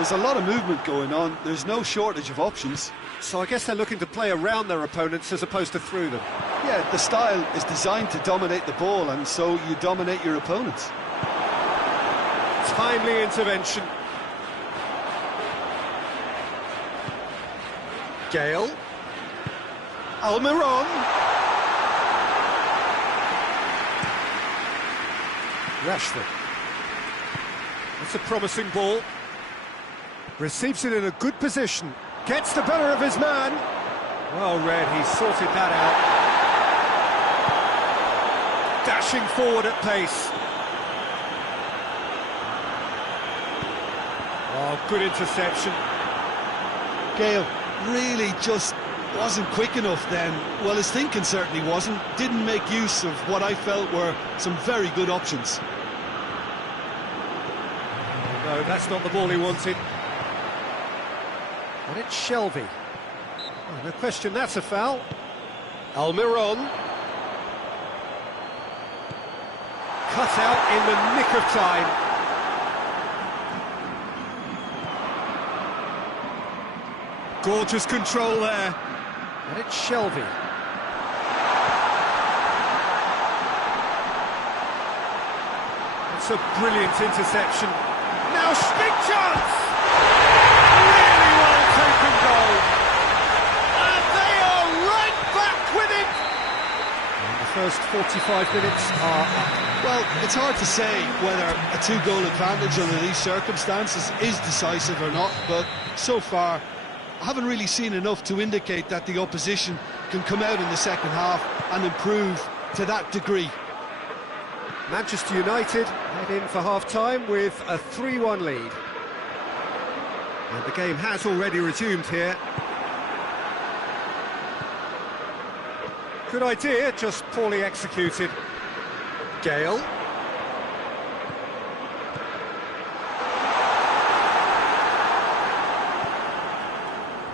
There's a lot of movement going on. There's no shortage of options. So I guess they're looking to play around their opponents as opposed to through them. Yeah, the style is designed to dominate the ball, and so you dominate your opponents. Timely intervention. Gale. Almiron. Rashford. That's a promising ball. Receives it in a good position. Gets the better of his man. Well read, he sorted that out. Dashing forward at pace. Oh, good interception. Gale really just wasn't quick enough then. Well, his thinking certainly wasn't. Didn't make use of what I felt were some very good options. No, that's not the ball he wanted. And it's Shelby. Oh, no question, that's a foul. Almiron. Cut out in the nick of time. Gorgeous control there. And it's Shelby. It's a brilliant interception. Now, big chance! Really well taken goal. And they are right back with it. And the first 45 minutes are up. Well, it's hard to say whether a two-goal advantage under these circumstances is decisive or not, but so far I haven't really seen enough to indicate that the opposition can come out in the second half and improve to that degree. Manchester United head in for half-time with a 3-1 lead. And the game has already resumed here. Good idea, just poorly executed. Gale.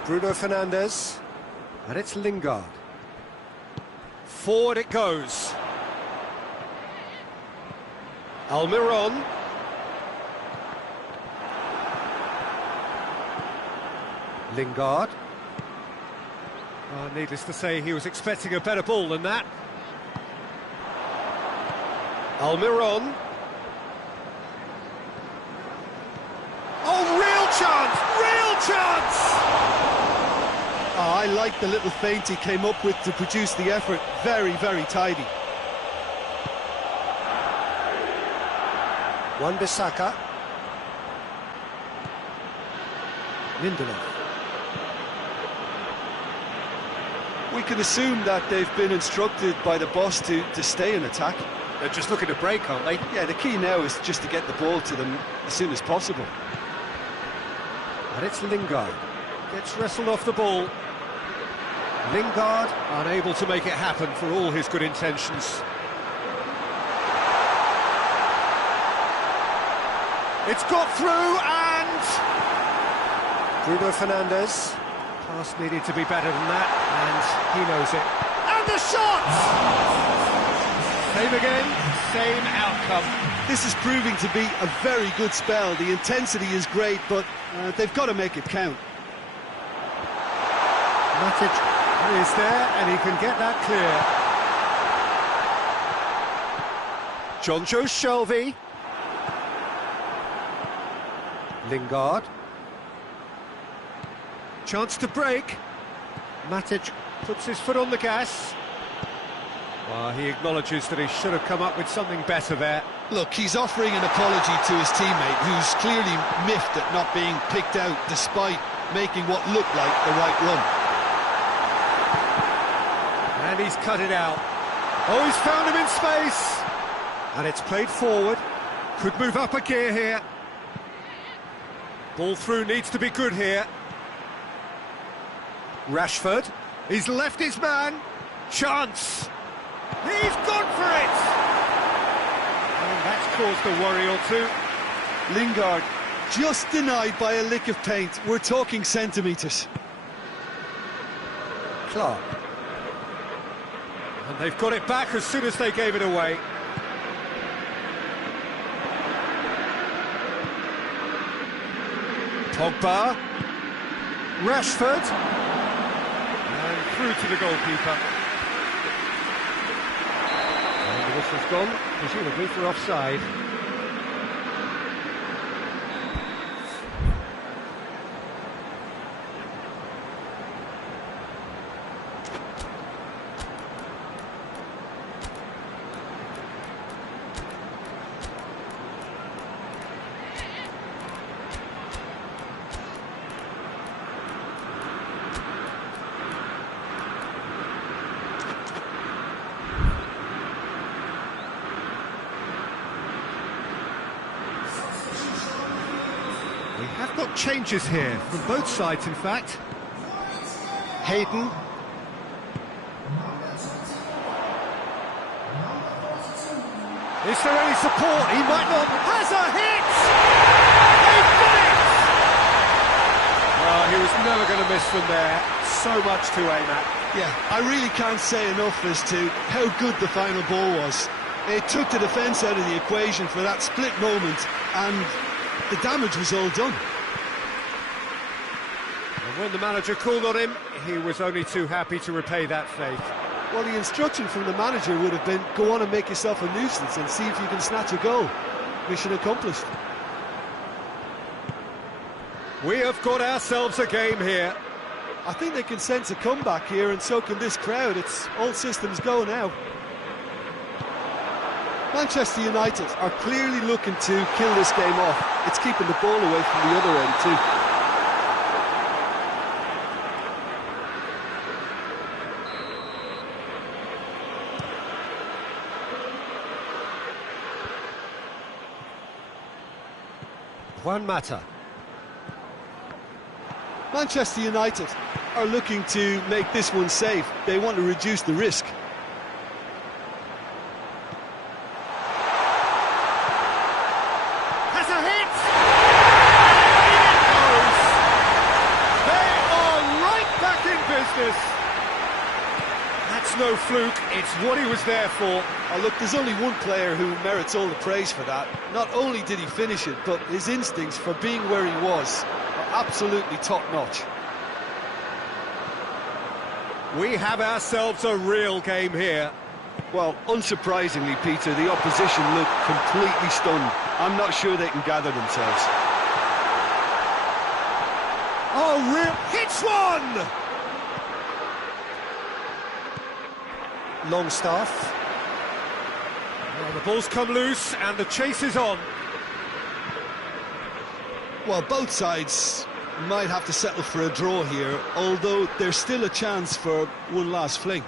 Bruno Fernandes. And it's Lingard. Forward it goes. Almiron. Lingard. Oh, needless to say, he was expecting a better ball than that. Almiron. Oh, real chance! Real chance! Oh, I like the little feint he came up with to produce the effort. Very, very tidy. Wan-Bissaka. Lindelof. We can assume that they've been instructed by the boss to stay in attack. They're just looking to break, aren't they? Yeah, the key now is just to get the ball to them as soon as possible. And it's Lingard. Gets wrestled off the ball. Lingard unable to make it happen for all his good intentions. It's got through and... Bruno Fernandes. Pass needed to be better than that, and he knows it. And the shot! Same again, same outcome. This is proving to be a very good spell. The intensity is great, but they've got to make it count. Matic is there, and he can get that clear. Jonjo Shelby. Lingard. Chance to break. Matic puts his foot on the gas. Well, he acknowledges that he should have come up with something better there. Look, he's offering an apology to his teammate, who's clearly miffed at not being picked out despite making what looked like the right run. And he's cut it out. Oh, he's found him in space. And it's played forward. Could move up a gear here. Ball through needs to be good here. Rashford. He's left his man. Chance. He's gone for it. And that's caused a worry or two. Lingard just denied by a lick of paint. We're talking centimetres. Clark. And they've got it back as soon as they gave it away. Pogba. Rashford. And through to the goalkeeper. And the whistle's gone, presumably for offside. We have got changes here, from both sides in fact. Hayden. Is there any support? He might not. Has a hit! They've got it! Well, he was never going to miss from there. So much to aim at. Yeah, I really can't say enough as to how good the final ball was. It took the defence out of the equation for that split moment, and the damage was all done. And when the manager called on him, he was only too happy to repay that faith. Well, the instruction from the manager would have been, go on and make yourself a nuisance and see if you can snatch a goal. Mission accomplished. We have got ourselves a game here. I think they can sense a comeback here, and so can this crowd. It's all systems go now. Manchester United are clearly looking to kill this game off. It's keeping the ball away from the other end too. Juan Mata. Manchester United are looking to make this one safe. They want to reduce the risk. Has a hit! They are right back in business. That's no fluke, it's what he was there for. Oh, look, there's only one player who merits all the praise for that. Not only did he finish it, but his instincts for being where he was are absolutely top-notch. We have ourselves a real game here. Well, unsurprisingly, Peter, the opposition look completely stunned. I'm not sure they can gather themselves. Oh, real... Hits one! Longstaff. Well, the ball's come loose and the chase is on. Well, both sides might have to settle for a draw here, although there's still a chance for one last fling.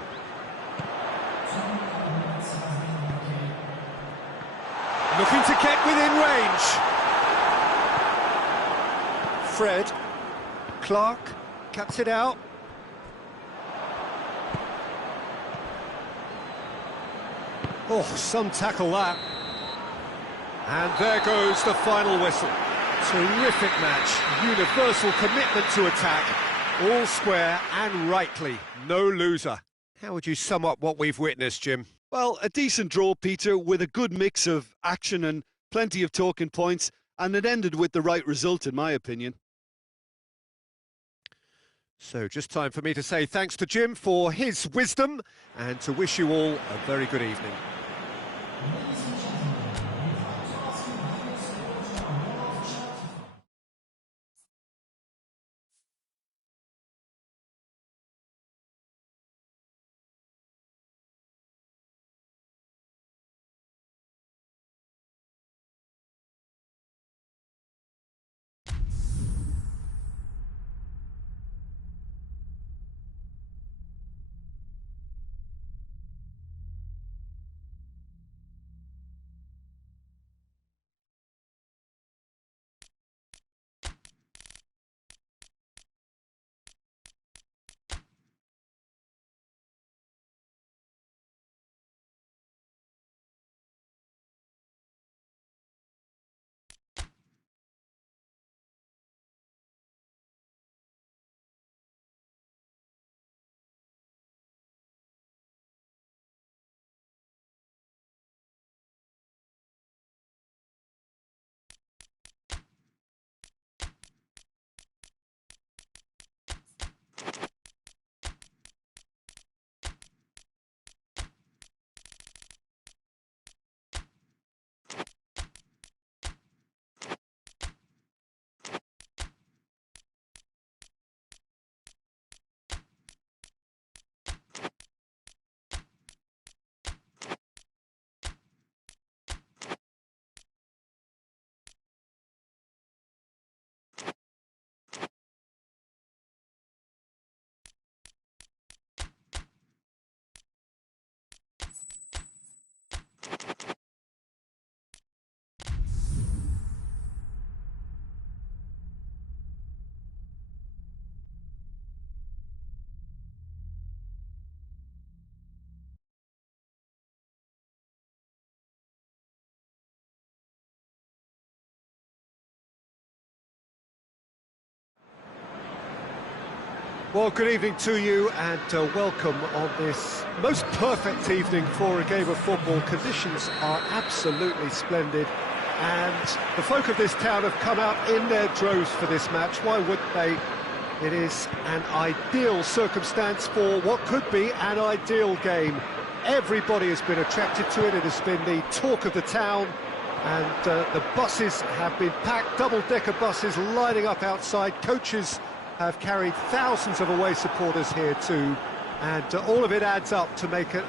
Looking to get within range. Fred. Clark cuts it out. Oh, some tackle that. And there goes the final whistle. Terrific match, universal commitment to attack, all square and rightly, no loser. How would you sum up what we've witnessed, Jim? Well, a decent draw, Peter, with a good mix of action and plenty of talking points, and it ended with the right result, in my opinion. So just time for me to say thanks to Jim for his wisdom and to wish you all a very good evening. Well, good evening to you and welcome on this most perfect evening for a game of football. Conditions are absolutely splendid and the folk of this town have come out in their droves for this match. Why wouldn't they? It is an ideal circumstance for what could be an ideal game. Everybody has been attracted to it. It has been the talk of the town and the buses have been packed, double-decker buses lining up outside. Coaches have carried thousands of away supporters here too, and all of it adds up to make a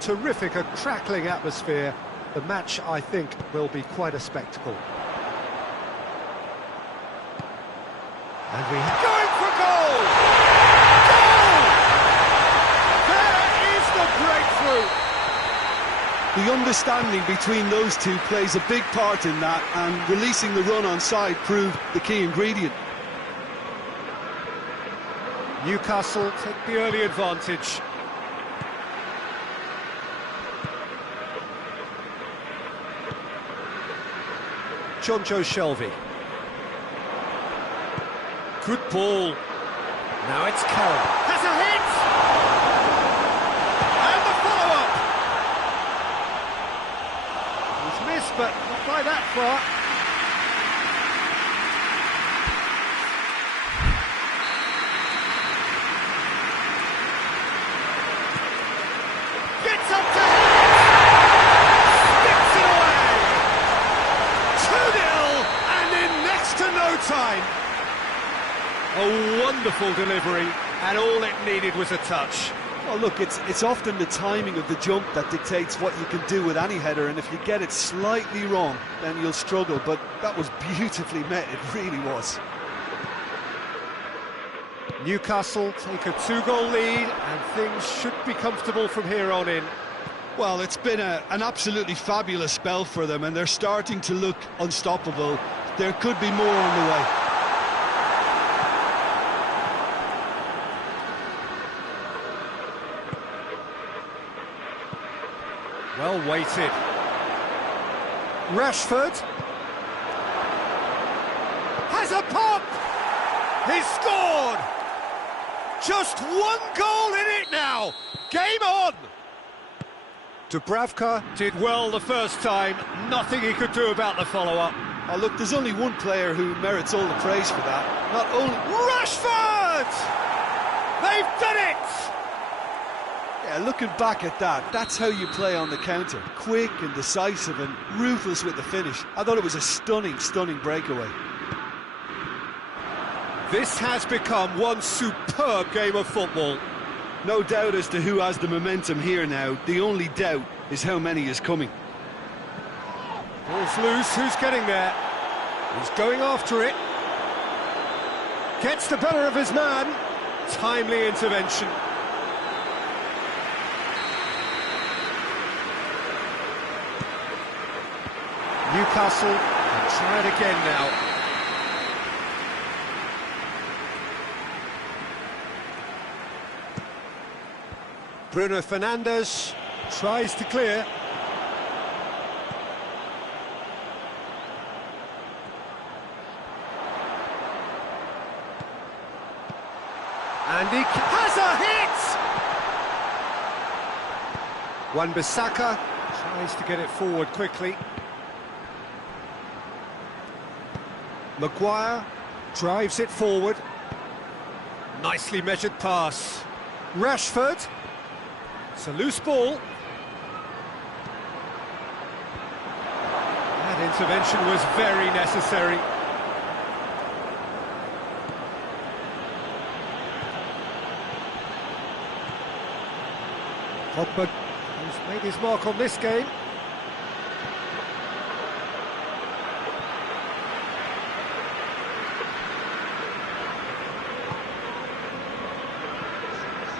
terrific, a crackling atmosphere. The match, I think, will be quite a spectacle. And we going for goal! Goal! There is the breakthrough! The understanding between those two plays a big part in that, and releasing the run on side proved the key ingredient. Newcastle take the early advantage. Jonjo Shelvey. Good ball. Now it's Carroll. Has a hit! And the follow-up! He's missed, but not by that far. Gets up to sticks it away. 2-0 and in next to no time. A wonderful delivery, and all it needed was a touch. Well, look, it's often the timing of the jump that dictates what you can do with any header, and if you get it slightly wrong, then you'll struggle, but that was beautifully met, it really was. Newcastle take a 2-goal lead, and things should be comfortable from here on in. Well, it's been an absolutely fabulous spell for them, and they're starting to look unstoppable. There could be more on the way. Well weighted. Rashford has a pop! He's scored! Just one goal in it now! Game on! Dubravka did well the first time, nothing he could do about the follow-up. Oh, look, there's only one player who merits all the praise for that. Not only... Rashford! They've done it! Yeah, looking back at that, that's how you play on the counter. Quick and decisive and ruthless with the finish. I thought it was a stunning, stunning breakaway. This has become one superb game of football. No doubt as to who has the momentum here now. The only doubt is how many is coming. Ball's loose, who's getting there? He's going after it. Gets the better of his man. Timely intervention. Newcastle can try it again now. Bruno Fernandes tries to clear. And he has a hit! Wan-Bissaka tries to get it forward quickly. Maguire drives it forward. Nicely measured pass. Rashford. It's a loose ball. That intervention was very necessary. Pogba has made his mark on this game.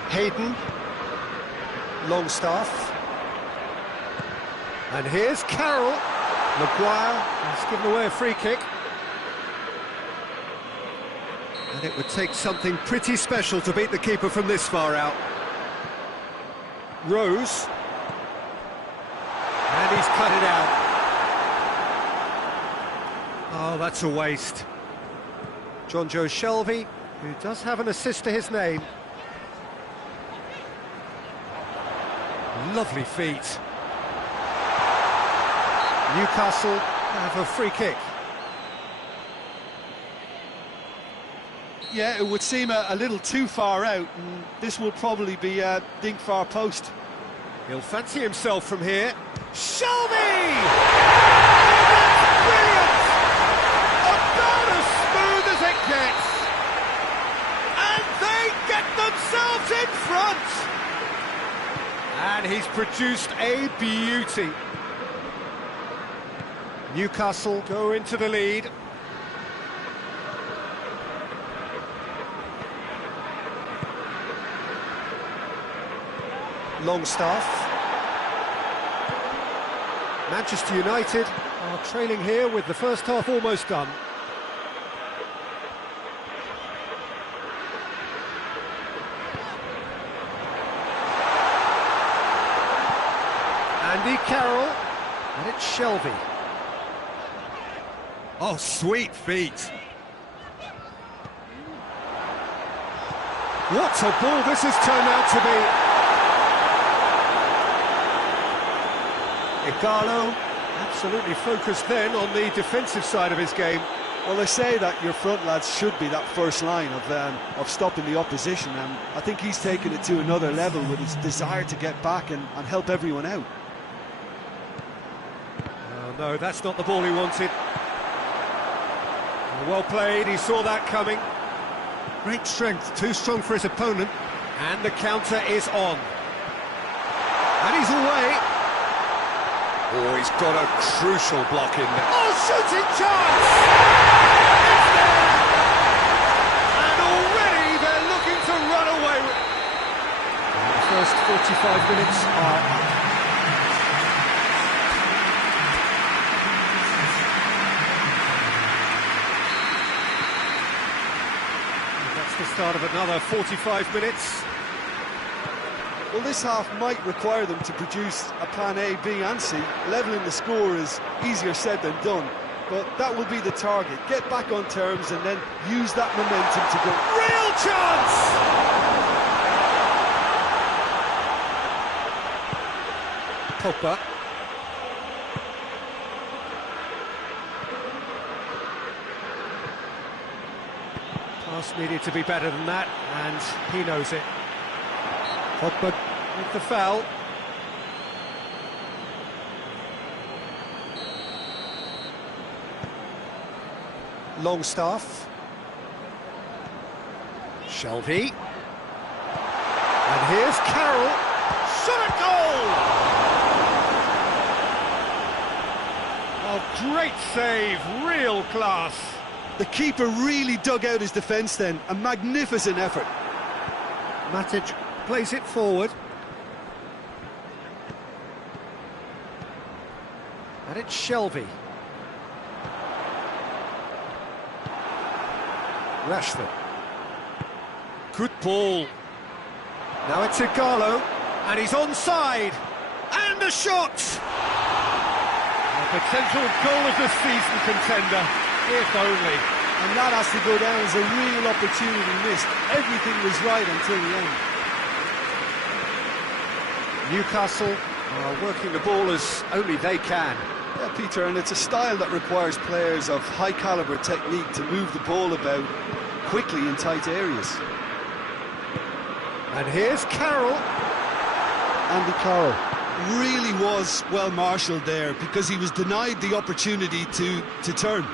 Hayden, Longstaff, and here's Carroll. Maguire has given away a free kick. And it would take something pretty special to beat the keeper from this far out. Rose. And he's cut it out. Oh, that's a waste. Jonjo Shelvey who does have an assist to his name. Lovely feet. Newcastle have a free kick. Yeah, it would seem a little too far out, and this will probably be a dink far post. He'll fancy himself from here. Shelby! Brilliant! About as smooth as it gets. And they get themselves in front. And he's produced a beauty. Newcastle go into the lead. Longstaff. Manchester United are trailing here with the first half almost done. Andy Carroll, and it's Shelby. Oh, sweet feet. What a ball this has turned out to be. Igalo, absolutely focused then on the defensive side of his game. Well, they say that your front lads should be that first line of stopping the opposition, and I think he's taken it to another level with his desire to get back and help everyone out. Oh, no, that's not the ball he wanted. Well played, he saw that coming. Great strength, too strong for his opponent. And the counter is on. And he's away. Oh, he's got a crucial block in there. Oh, shooting chance! It's there! And already they're looking to run away with it. The first 45 minutes are up. And that's the start of another 45 minutes. Well, this half might require them to produce a plan A, B and C. Levelling the score is easier said than done, but that will be the target. Get back on terms and then use that momentum to go. Real chance! Pogba. Pass needed to be better than that, and he knows it. Pogba with the foul. Longstaff. Shelby. And here's Carroll. Shot at goal! Oh, great save, real class. The keeper really dug out his defence then. A magnificent effort. Matic plays it forward. And it's Shelby. Rashford. Good ball. Now it's Igalo. And he's onside. And a shot! A potential goal of the season contender, if only. And that has to go down as a real opportunity missed. Everything was right until the end. Newcastle are working the ball as only they can. Yeah, Peter, and it's a style that requires players of high calibre technique to move the ball about quickly in tight areas. And here's Carroll. Andy Carroll really was well marshalled there because he was denied the opportunity to turn.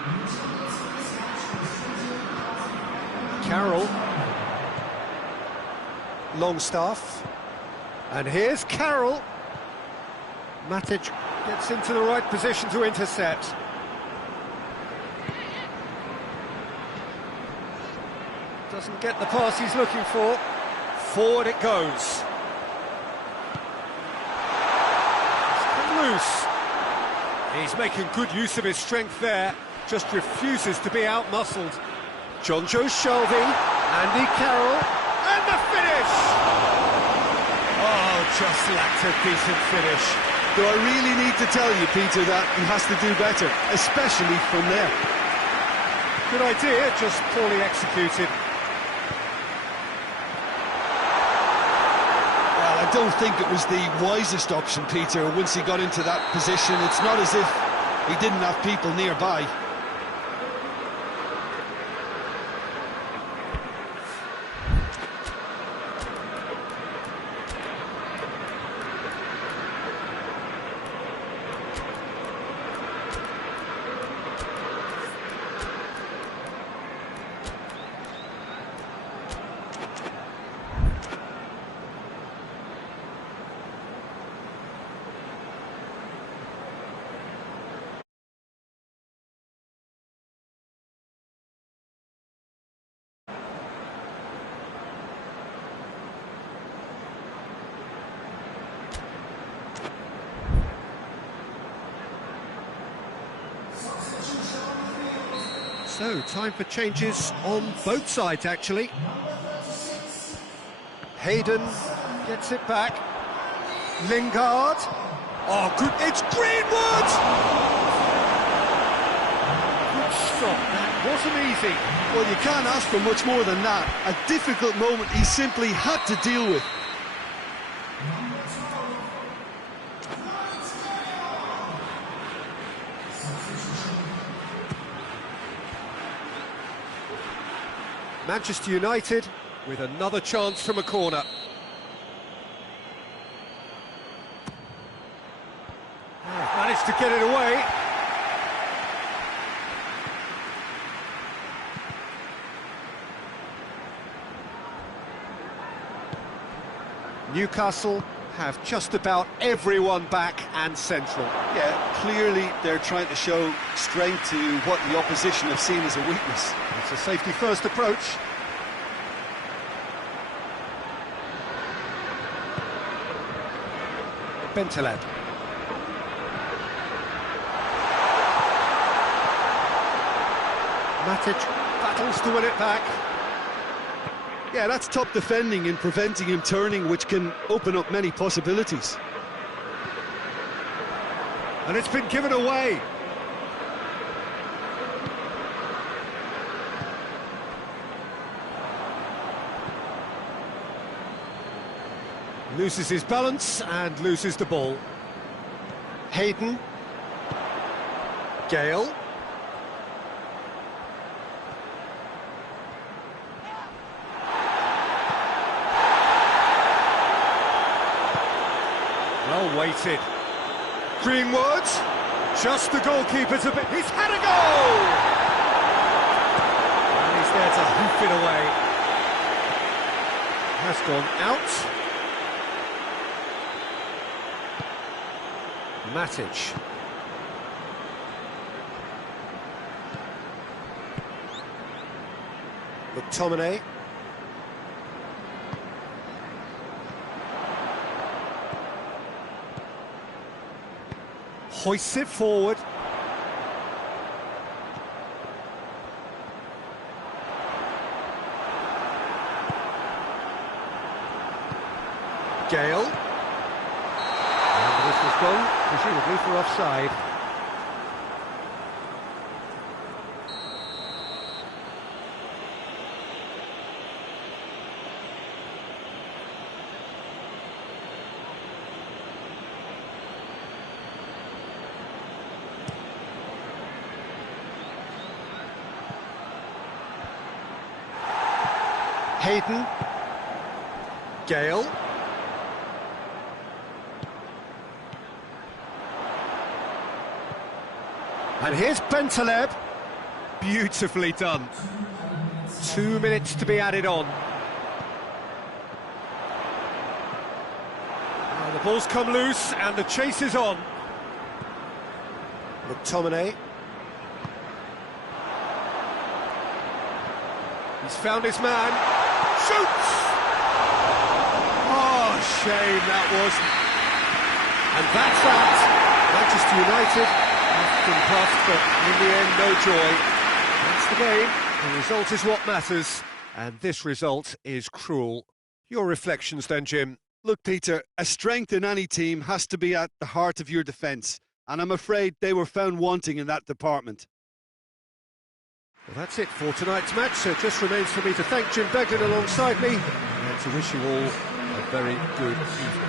Carroll. Longstaff. And here's Carroll. Matic gets into the right position to intercept. Doesn't get the pass he's looking for. Forward it goes. It's come loose. He's making good use of his strength there. Just refuses to be out-muscled. Jonjo Shelby, Andy Carroll, and the finish! Oh, just lacked a decent finish. Do I really need to tell you, Peter, that he has to do better, especially from there? Good idea, just poorly executed. I don't think it was the wisest option, Peter, once he got into that position. It's not as if he didn't have people nearby. So, time for changes on both sides, actually. Hayden gets it back. Lingard. Oh, good. It's Greenwood! Good stop. That wasn't easy. Well, you can't ask for much more than that. A difficult moment he simply had to deal with. Manchester United with another chance from a corner. Managed to get it away. Newcastle have just about everyone back and central. Yeah, clearly they're trying to show strength to what the opposition have seen as a weakness. It's a safety-first approach. Bentaleb. Matic battles to win it back. Yeah, that's top defending and preventing him turning, which can open up many possibilities. And it's been given away. Loses his balance and loses the ball. Hayden. Gale. Well weighted. Greenwood. Just the goalkeeper's a bit. He's had a goal! And he's there to hoof it away. Has gone out. Matic. McTominay. Hoists it forward. Gale. And this has gone, presumably for offside. Hayden. Gale. And here's Bentaleb. Beautifully done. 2 minutes to be added on. And the ball's come loose and the chase is on. McTominay. He's found his man. Shoots! Oh, shame that wasn't. And that's that. Manchester United have been puffed, but in the end, no joy. That's the game. The result is what matters, and this result is cruel. Your reflections then, Jim? Look, Peter, a strength in any team has to be at the heart of your defence, and I'm afraid they were found wanting in that department. Well, that's it for tonight's match, so it just remains for me to thank Jim Beglin alongside me and to wish you all a very good evening.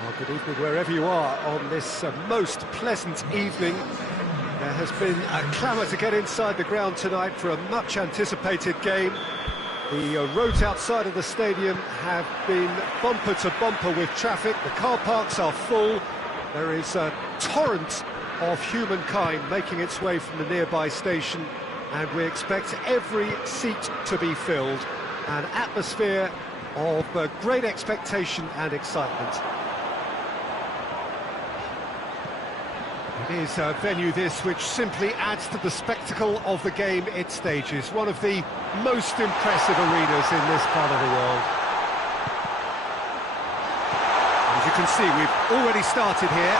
Well, good evening wherever you are on this most pleasant evening. There has been a clamour to get inside the ground tonight for a much-anticipated game. The roads outside of the stadium have been bumper to bumper with traffic. The car parks are full. There is a torrent of humankind making its way from the nearby station, and we expect every seat to be filled. An atmosphere of great expectation and excitement. It is a venue this which simply adds to the spectacle of the game it stages. One of the most impressive arenas in this part of the world. As you can see, we've already started here.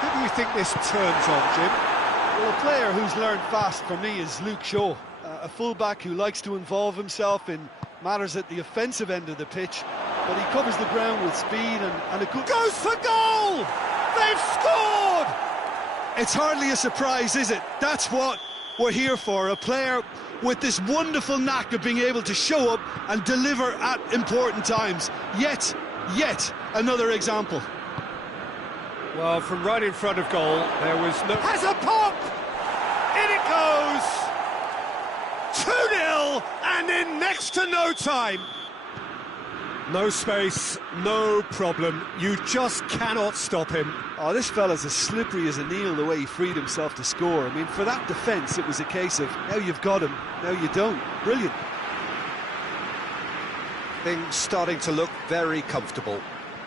Who do you think this turns on, Jim? Well, a player who's learned fast for me is Luke Shaw, a fullback who likes to involve himself in matters at the offensive end of the pitch, but he covers the ground with speed and a good... Goes for goal! They've scored! It's hardly a surprise, is it? That's what we're here for, a player with this wonderful knack of being able to show up and deliver at important times. Yet another example. Well, from right in front of goal, there was no... Has a pop! In it goes! 2-0, and in next to no time. No space, no problem. You just cannot stop him. Oh, this fella's as slippery as a needle the way he freed himself to score. I mean, for that defence, it was a case of, now you've got him, now you don't. Brilliant. Things starting to look very comfortable.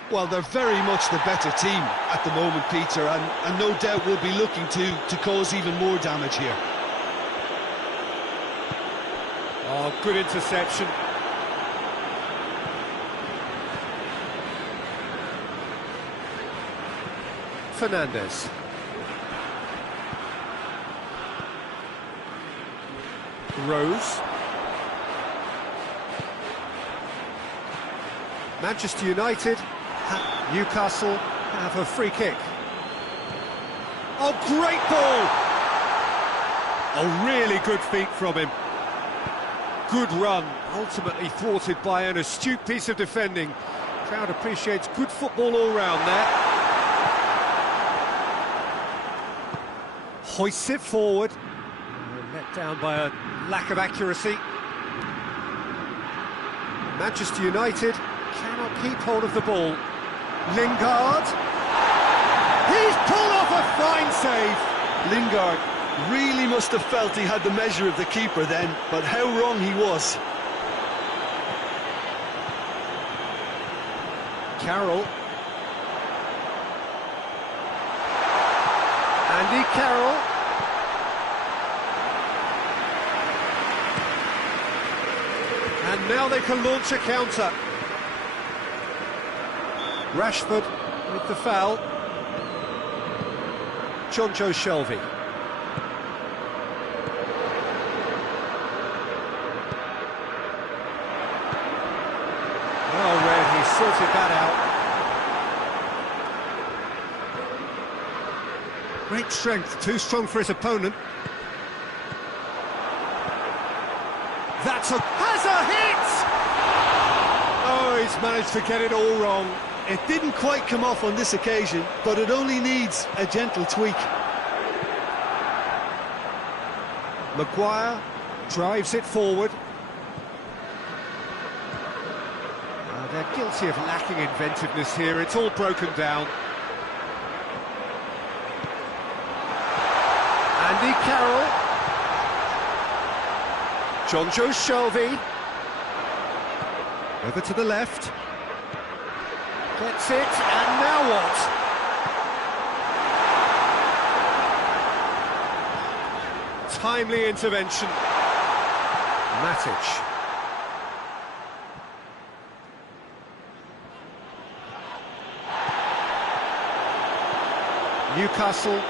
Well, they're very much the better team at the moment, Peter, and no doubt will be looking to cause even more damage here. Oh, good interception. Fernandez. Rose. Manchester United, Newcastle have a free kick. Oh, great ball! Oh, really good feet from him. Good run, ultimately thwarted by an astute piece of defending. Crowd appreciates good football all round there. Hoists it forward. Let down by a lack of accuracy. Manchester United cannot keep hold of the ball. Lingard. He's pulled off a fine save. Lingard really must have felt he had the measure of the keeper then, but how wrong he was. Carroll. Andy Carroll. And now they can launch a counter. Rashford with the foul. Jonjo Shelvey. Well read, he sorted that out. Great strength, too strong for his opponent. Has a hit! Oh, he's managed to get it all wrong. It didn't quite come off on this occasion, but it only needs a gentle tweak. Maguire drives it forward. They're guilty of lacking inventiveness here. It's all broken down. Andy Carroll. Jonjo Shelvey. Over to the left. Gets it, and now what? Timely intervention. Matic. Newcastle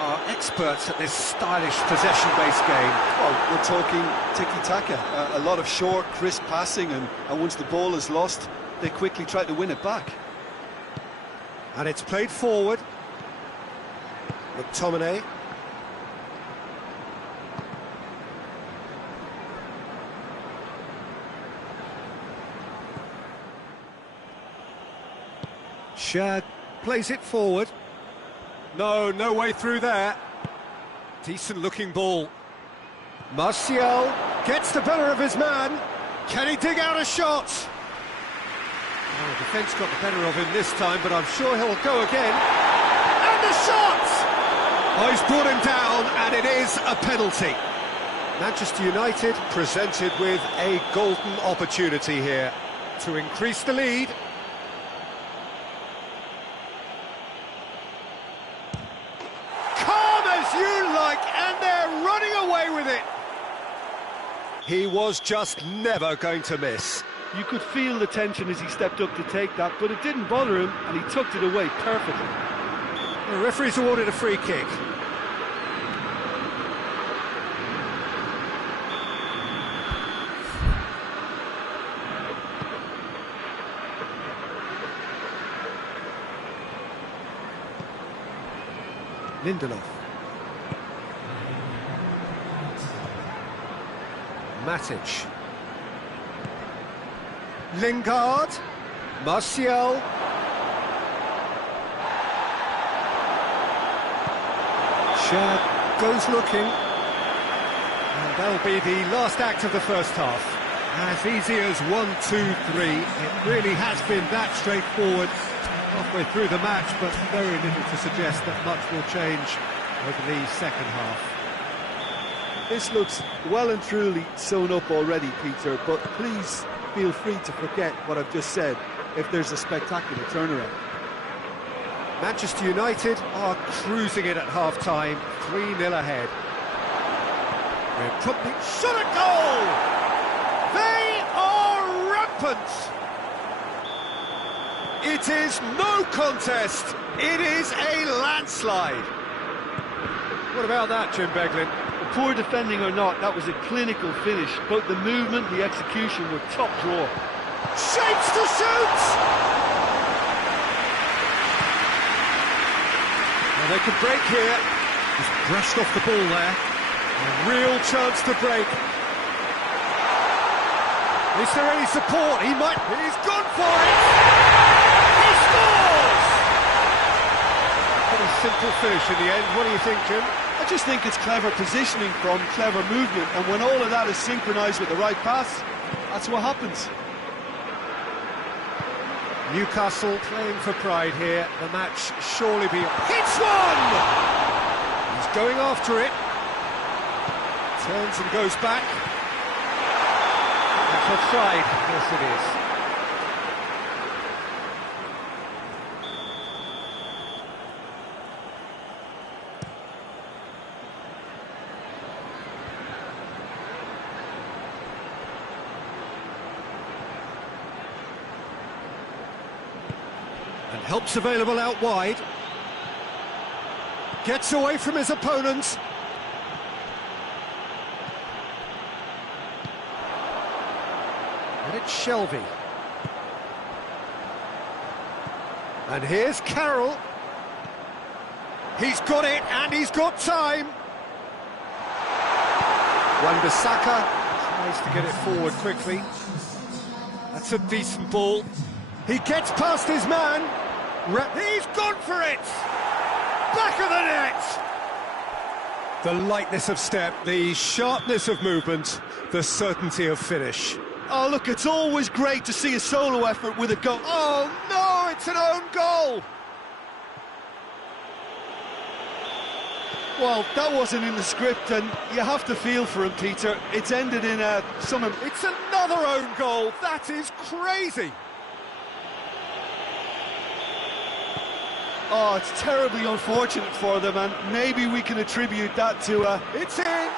are experts at this stylish possession-based game. Well, we're talking tiki-taka, a lot of short, crisp passing, and once the ball is lost, they quickly try to win it back. And it's played forward. McTominay. Shad plays it forward. No way through there. Decent looking ball. Martial gets the better of his man. Can he dig out a shot? Oh, the defence got the better of him this time, but I'm sure he'll go again. And the shot! Oh, he's brought him down, and it is a penalty. Manchester United presented with a golden opportunity here to increase the lead. And they're running away with it. He was just never going to miss. You could feel the tension as he stepped up to take that, but it didn't bother him, and he tucked it away perfectly. The referee's awarded a free kick. Lindelof. Matic. Lingard. Martial. Shad goes looking. And that'll be the last act of the first half. As easy as 1, 2, 3. It really has been that straightforward halfway through the match, but very little to suggest that much will change over the second half. This looks well and truly sewn up already, Peter, but please feel free to forget what I've just said if there's a spectacular turnaround. Manchester United are cruising it at half-time, 3-0 ahead. They're probably shot a goal! They are rampant! It is no contest, it is a landslide. What about that, Jim Beglin? Poor defending or not, that was a clinical finish. Both the movement and the execution were top draw. Shapes to shoot! Well, they can break here. He's brushed off the ball there. A real chance to break. Is there any support? He's gone for it! He scores! What a simple finish in the end. What do you think, Jim? I just think it's clever positioning from clever movement, and when all of that is synchronised with the right pass, that's what happens. Newcastle playing for pride here. The match surely be... Hits one! He's going after it. Turns and goes back. That's offside. Yes, it is. And help's available out wide. Gets away from his opponent. And it's Shelby. And here's Carroll. He's got it, and he's got time. Wan-Bissaka tries to get it forward quickly. That's a decent ball. He gets past his man. He's gone for it! Back of the net! The lightness of step, the sharpness of movement, the certainty of finish. Oh, look, it's always great to see a solo effort with a goal. Oh, no, it's an own goal! Well, that wasn't in the script, and you have to feel for him, Peter. It's ended in some... It's another own goal! That is crazy! Oh, it's terribly unfortunate for them, and maybe we can attribute that to... It's in!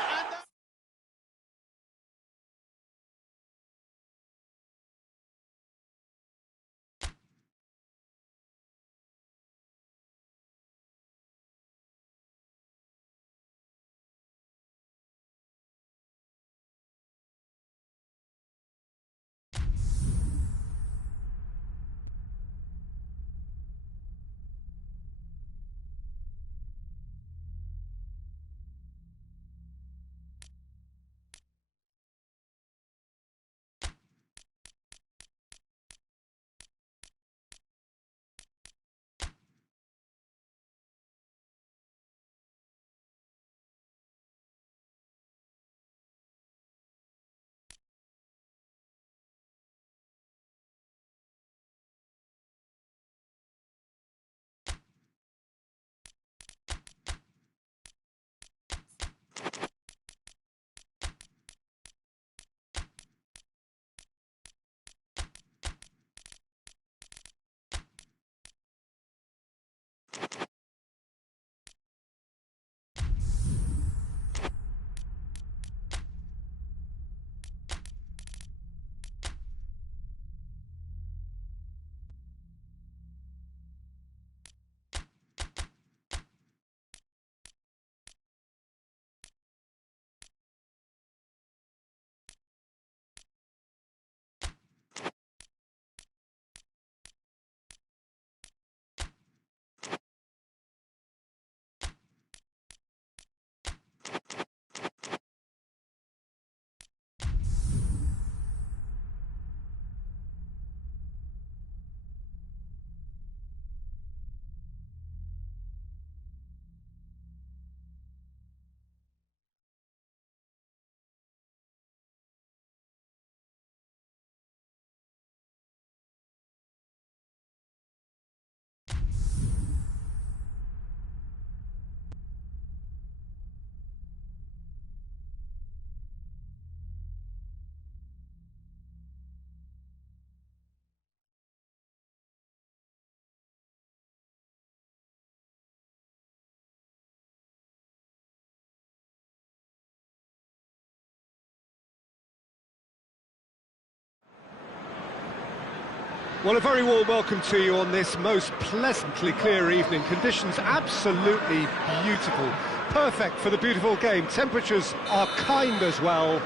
Well, a very warm welcome to you on this most pleasantly clear evening. Conditions absolutely beautiful. Perfect for the beautiful game. Temperatures are kind as well.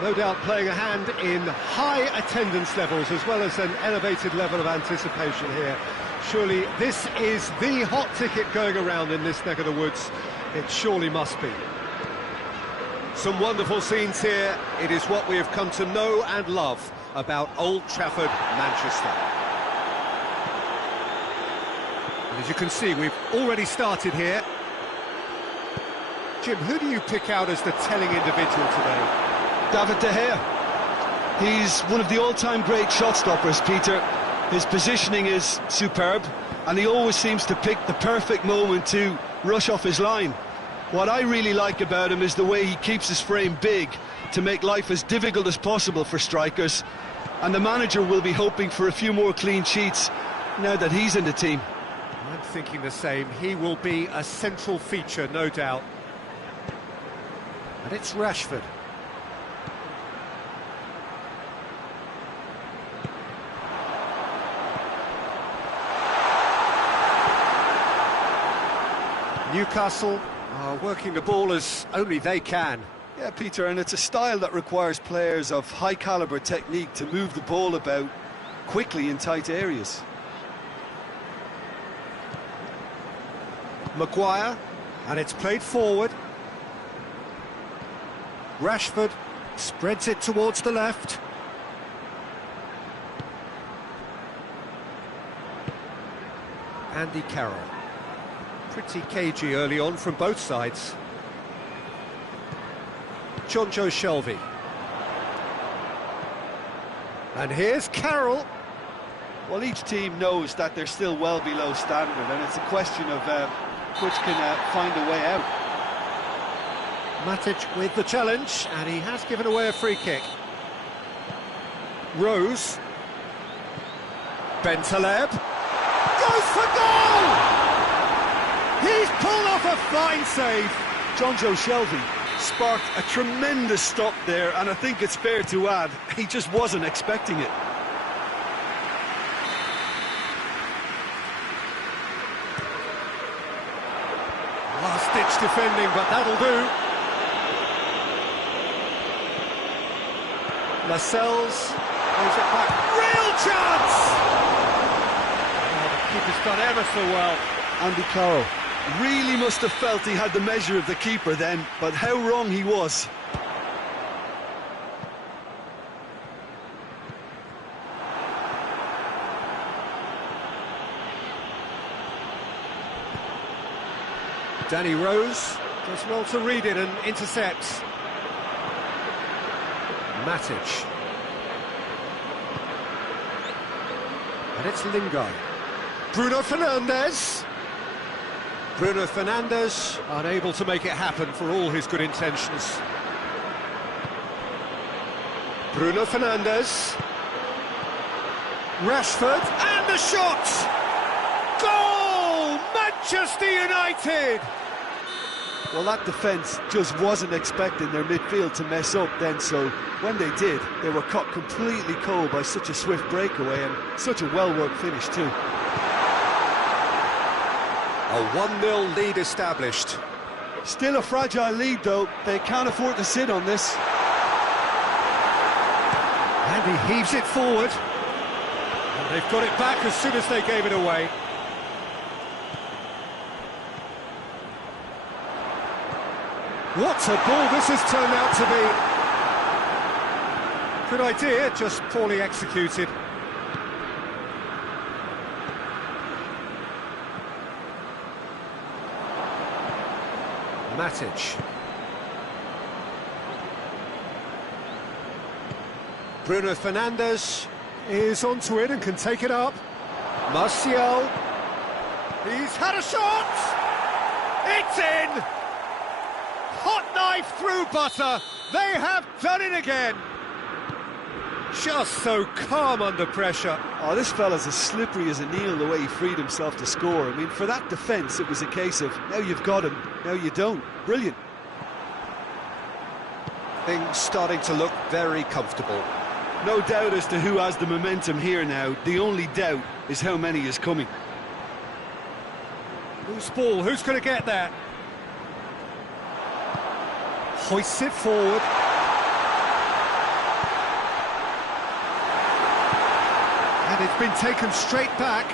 No doubt playing a hand in high attendance levels as well as an elevated level of anticipation here. Surely this is the hot ticket going around in this neck of the woods. It surely must be. Some wonderful scenes here. It is what we have come to know and love about Old Trafford, Manchester. And as you can see, we've already started here. Jim, who do you pick out as the telling individual today? David De Gea. He's one of the all-time great shot stoppers, Peter. His positioning is superb, and he always seems to pick the perfect moment to rush off his line. What I really like about him is the way he keeps his frame big to make life as difficult as possible for strikers, and the manager will be hoping for a few more clean sheets now that he's in the team. I'm thinking the same. He will be a central feature, no doubt. And it's Rashford. Newcastle are working the ball as only they can. Yeah, Peter, and it's a style that requires players of high-caliber technique to move the ball about quickly in tight areas. Maguire, and it's played forward. Rashford spreads it towards the left. Andy Carroll. Pretty cagey early on from both sides. Jonjo Shelvey. And here's Carroll. Well, each team knows that they're still well below standard, and it's a question of which can find a way out. Matic with the challenge, and he has given away a free kick. Rose. Bentaleb. Goes for goal! He's pulled off a fine save. Jonjo Shelvey sparked a tremendous stop there, and I think it's fair to add, he just wasn't expecting it. Last-ditch defending, but that'll do. Lascelles throws it back. Real chance! Oh, the keeper's done ever so well. Andy Carroll really must have felt he had the measure of the keeper then, but how wrong he was. Danny Rose does well to read it and intercepts. Matic. And it's Lingard. Bruno Fernandes. Bruno Fernandes unable to make it happen for all his good intentions. Bruno Fernandes. Rashford, and the shot! Goal! Manchester United! Well, that defence just wasn't expecting their midfield to mess up then, so when they did, they were caught completely cold by such a swift breakaway and such a well-worked finish too. A 1-0 lead established. Still a fragile lead though, they can't afford to sit on this. And he heaves it forward. And they've got it back as soon as they gave it away. What a ball this has turned out to be. Good idea, just poorly executed. Matic. Bruno Fernandes is onto it and can take it up. Martial. He's had a shot! It's in! Hot knife through butter. They have done it again. Just so calm under pressure. Oh, this fella's as slippery as a needle the way he freed himself to score. I mean, for that defence, it was a case of, now you've got him, now you don't. Brilliant. Things starting to look very comfortable. No doubt as to who has the momentum here now. The only doubt is how many is coming. Loose ball, who's going to get that? Hoists it forward. And it's been taken straight back.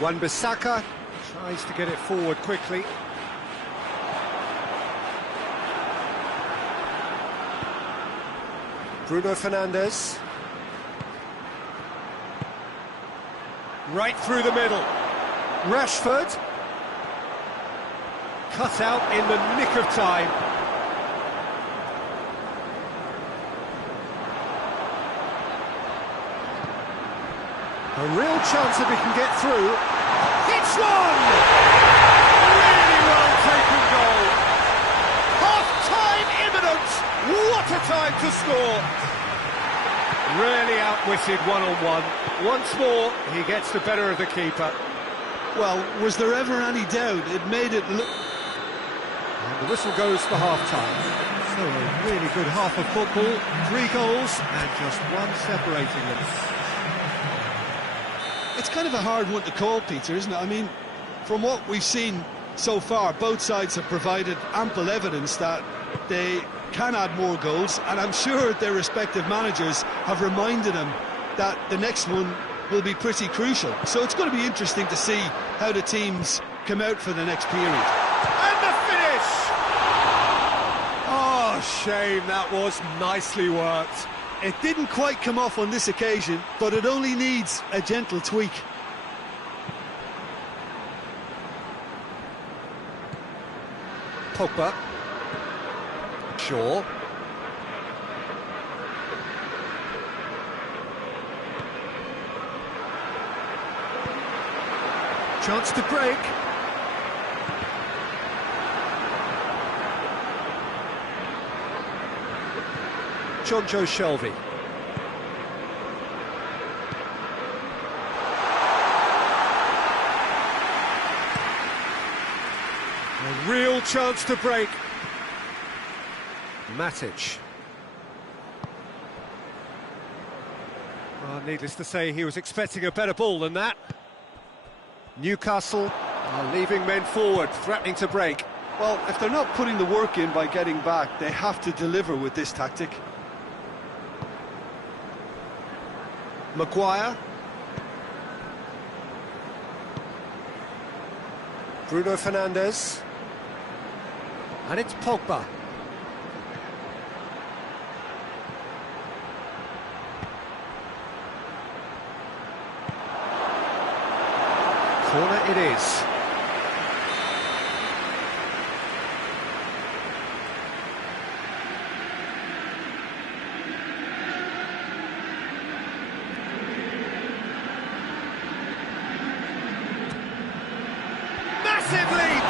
Wan-Bissaka tries to get it forward quickly. Bruno Fernandes. Right through the middle. Rashford. Cut out in the nick of time. A real chance if he can get through. It's one! Really well taken goal. Half-time imminent. What a time to score. Really outwitted one-on-one. Once more, he gets the better of the keeper. Well, was there ever any doubt? It made it look... And the whistle goes for half-time. So a really good half of football. 3 goals and just one separating them. It's kind of a hard one to call, Peter, isn't it? I mean, from what we've seen so far, both sides have provided ample evidence that they can add more goals, and I'm sure their respective managers have reminded them that the next one will be pretty crucial. So it's going to be interesting to see how the teams come out for the next period. And the finish! Oh, shame, that was nicely worked. It didn't quite come off on this occasion, but it only needs a gentle tweak. Pogba. Shaw. Chance to break. Joe Shelby. A real chance to break. Matic. Well, needless to say, he was expecting a better ball than that. Newcastle are leaving men forward, threatening to break. Well, if they're not putting the work in by getting back, they have to deliver with this tactic. Maguire. Bruno Fernandes. And it's Pogba. Corner it is. Massive lead!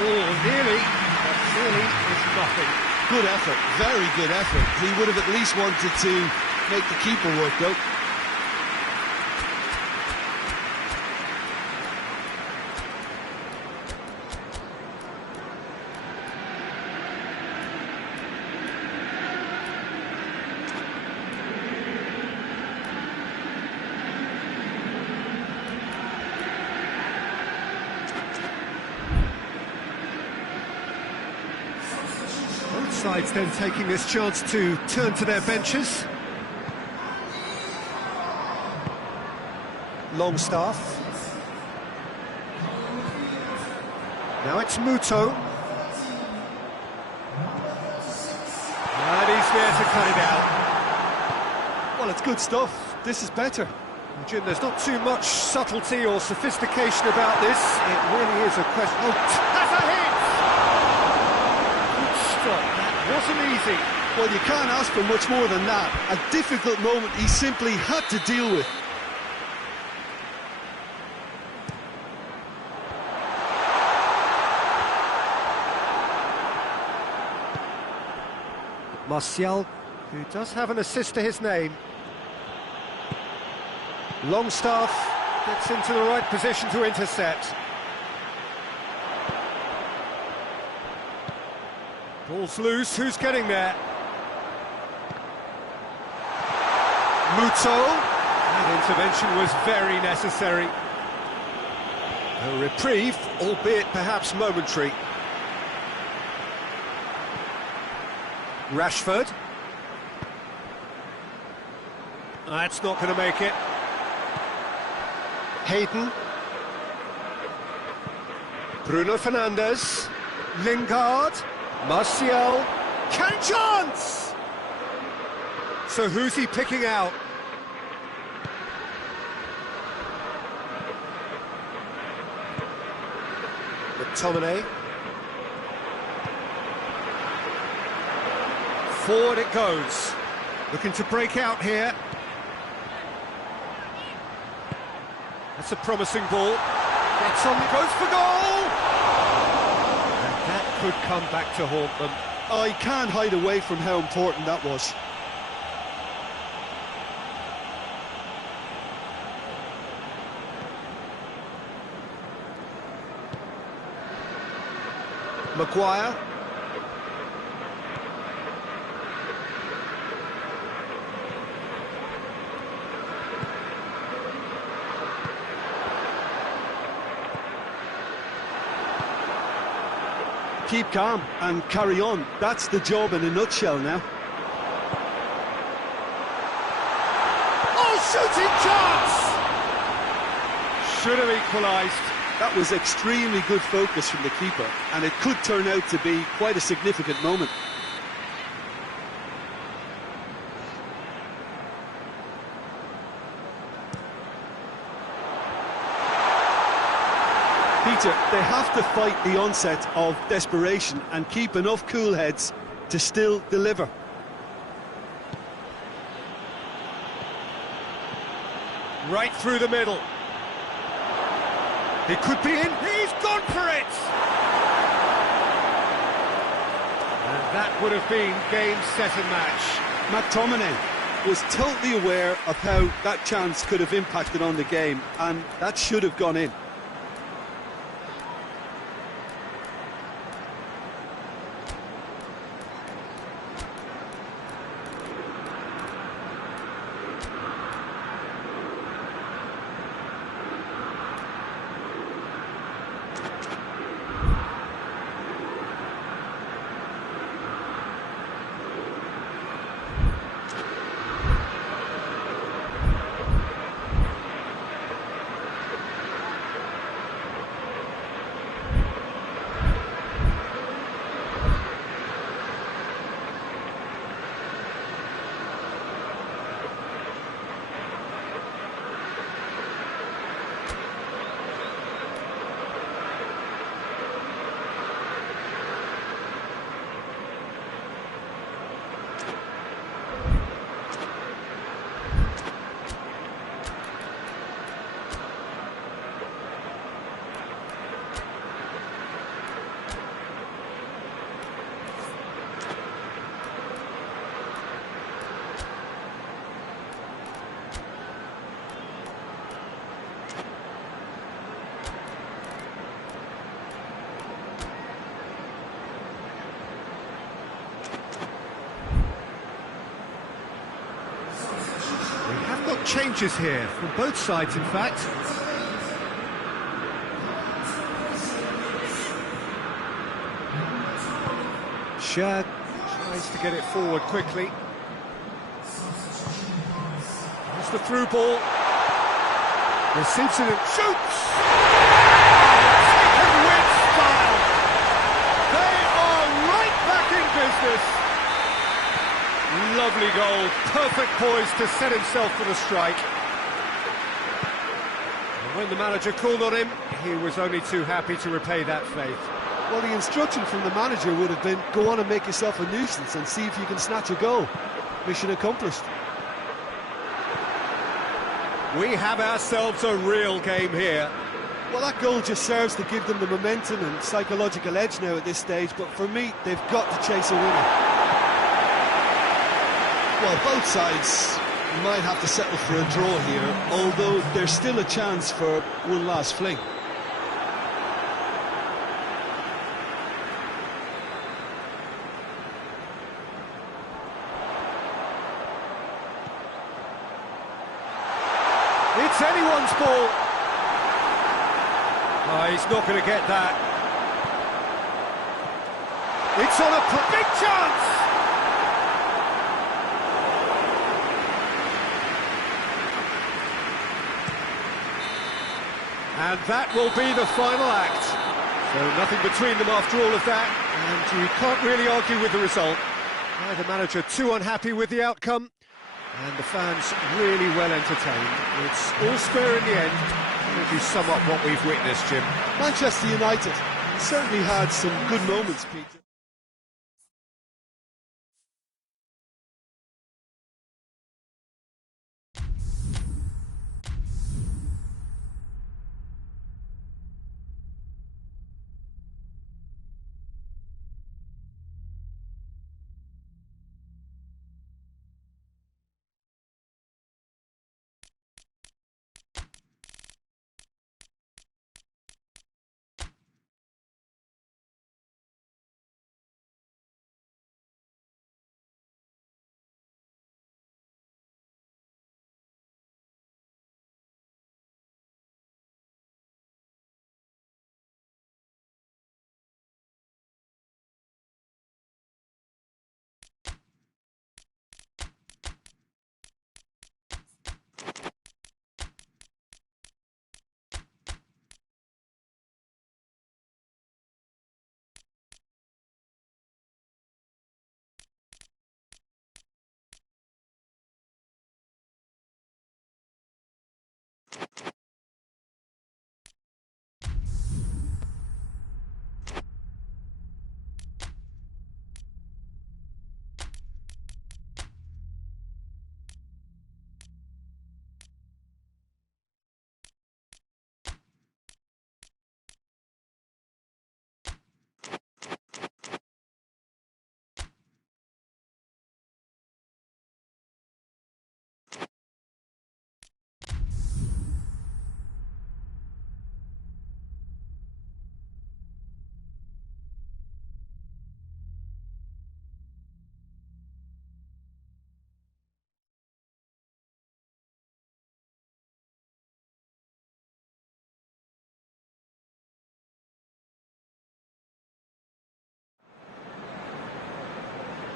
Oh, nearly, but nearly is nothing. Good effort, very good effort. He would have at least wanted to make the keeper work, though. Sides then taking this chance to turn to their benches. Longstaff. Now it's Muto. And he's there to cut it out. Well, it's good stuff. This is better. Jim, there's not too much subtlety or sophistication about this. It really is a question. Oh, has a hit! Good stop. Wasn't easy. Well, you can't ask for much more than that. A difficult moment he simply had to deal with. Martial, who does have an assist to his name. Longstaff gets into the right position to intercept. Ball's loose, who's getting there? Muto. That intervention was very necessary. A reprieve, albeit perhaps momentary. Rashford. That's not going to make it. Hayden. Bruno Fernandes. Lingard. Martial, can chance! So who's he picking out? McTominay. Forward it goes. Looking to break out here. That's a promising ball. Gets on, goes for goal! And that could come back to haunt them. I can't hide away from how important that was. Maguire. Keep calm and carry on. That's the job in a nutshell now. Oh, shooting chance! Should have equalised. That was extremely good focus from the keeper, and it could turn out to be quite a significant moment. Peter, they have to fight the onset of desperation and keep enough cool heads to still deliver. Right through the middle. He could be in. He's gone for it! And that would have been game, set and match. McTominay was totally aware of how that chance could have impacted on the game, and that should have gone in. Changes here from both sides, in fact. Shad tries to get it forward quickly. That's the through ball. Receives it and shoots! Taken with style. They are right back in business. Lovely goal, perfect poise to set himself for the strike. And when the manager called on him, he was only too happy to repay that faith. Well, the instruction from the manager would have been, go on and make yourself a nuisance and see if you can snatch a goal. Mission accomplished. We have ourselves a real game here. Well, that goal just serves to give them the momentum and psychological edge now at this stage, but for me, they've got to chase a winner. Well, both sides might have to settle for a draw here, although there's still a chance for one last fling. It's anyone's ball. Oh, he's not going to get that. It's on a big chance! And that will be the final act. So nothing between them after all of that, and you can't really argue with the result. Neither manager too unhappy with the outcome, and the fans really well entertained. It's all square in the end. Maybe sum up what we've witnessed, Jim. Manchester United certainly had some good moments, Peter.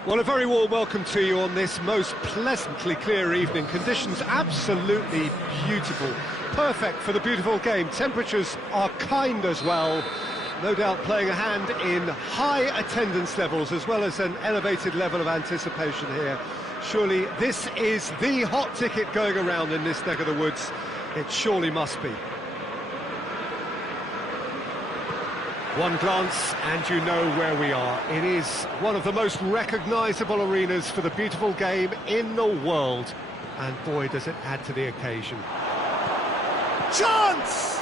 Well, a very warm welcome to you on this most pleasantly clear evening. Conditions absolutely beautiful. Perfect for the beautiful game. Temperatures are kind as well. No doubt playing a hand in high attendance levels as well as an elevated level of anticipation here. Surely this is the hot ticket going around in this neck of the woods. It surely must be. One glance and you know where we are. It is one of the most recognisable arenas for the beautiful game in the world. And boy, does it add to the occasion. Chance!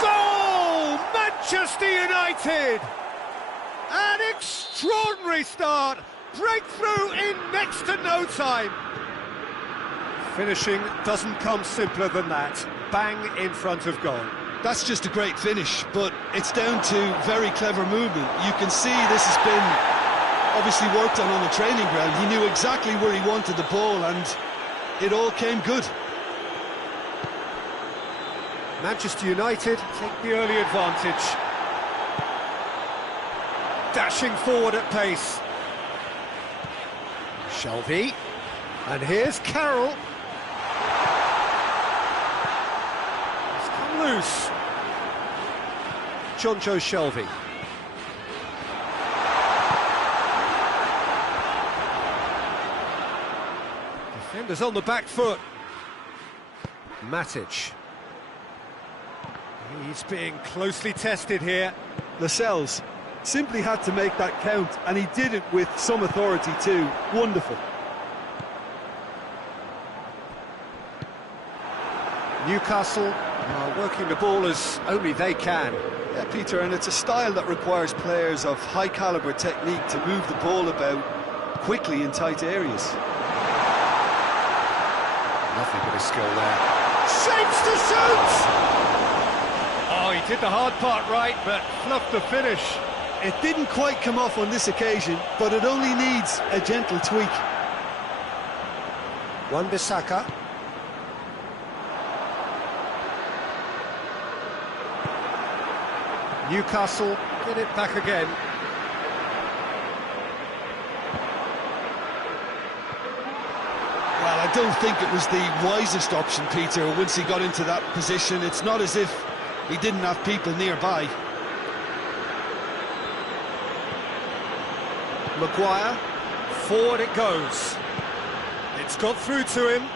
Goal! Manchester United! An extraordinary start. Breakthrough in next to no time. Finishing doesn't come simpler than that. Bang in front of goal. That's just a great finish, but it's down to very clever movement. You can see this has been obviously worked on the training ground. He knew exactly where he wanted the ball, and it all came good. Manchester United take the early advantage. Dashing forward at pace. Shelvey. And here's Carroll. He's come loose. Jonjo Shelvey. Defenders on the back foot. Matic. He's being closely tested here. Lascelles simply had to make that count, and he did it with some authority too. Wonderful. Newcastle are working the ball as only they can. Yeah, Peter, and it's a style that requires players of high calibre technique to move the ball about quickly in tight areas. Nothing but a skill there. Shapes to shoot! Oh, he did the hard part right, but fluffed the finish. It didn't quite come off on this occasion, but it only needs a gentle tweak. Wan-Bissaka. Newcastle get it back again. Well, I don't think it was the wisest option, Peter, once he got into that position. It's not as if he didn't have people nearby. Maguire, forward it goes. It's got through to him.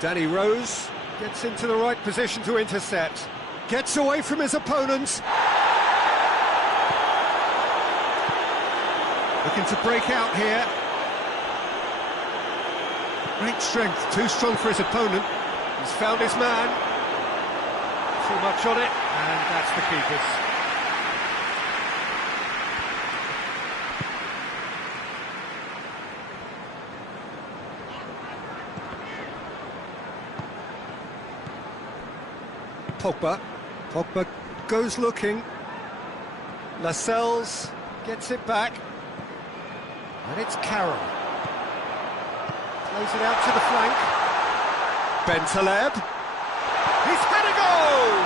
Danny Rose gets into the right position to intercept. Gets away from his opponents. Looking to break out here. Great strength, too strong for his opponent. He's found his man. Too much on it, and that's the keeper's. Pogba goes looking. Lascelles gets it back. And it's Carroll. Plays it out to the flank. Bentaleb. He's had a goal!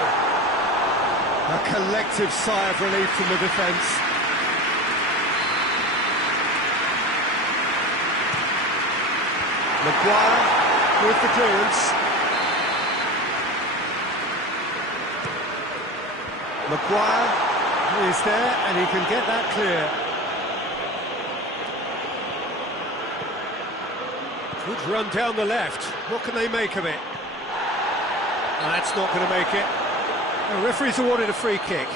A collective sigh of relief from the defence. Maguire with the clearance. Maguire is there and he can get that clear. Good run down the left. What can they make of it? And that's not going to make it. The referee's awarded a free kick.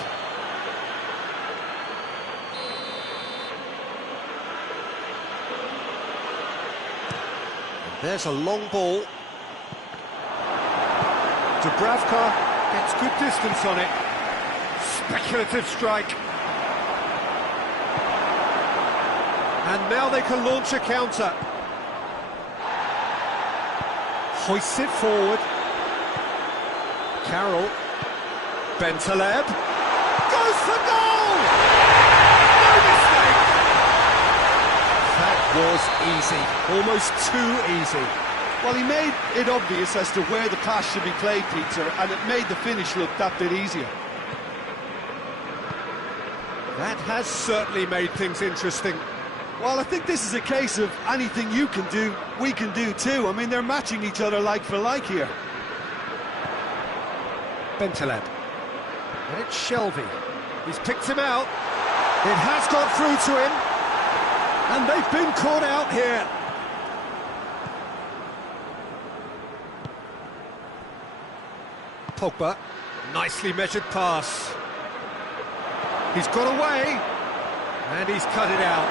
And there's a long ball. Dubravka gets good distance on it. Speculative strike. And now they can launch a counter. Hoists it forward. Carroll. Bentaleb. Goes for goal! No mistake! That was easy. Almost too easy. Well, he made it obvious as to where the pass should be played, Peter, and it made the finish look that bit easier. That has certainly made things interesting. Well, I think this is a case of anything you can do, we can do too. I mean, they're matching each other like for like here. Bentaleb. And it's Shelvey. He's picked him out. It has got through to him. And they've been caught out here. Pogba. Nicely measured pass. He's got away. And he's cut it out.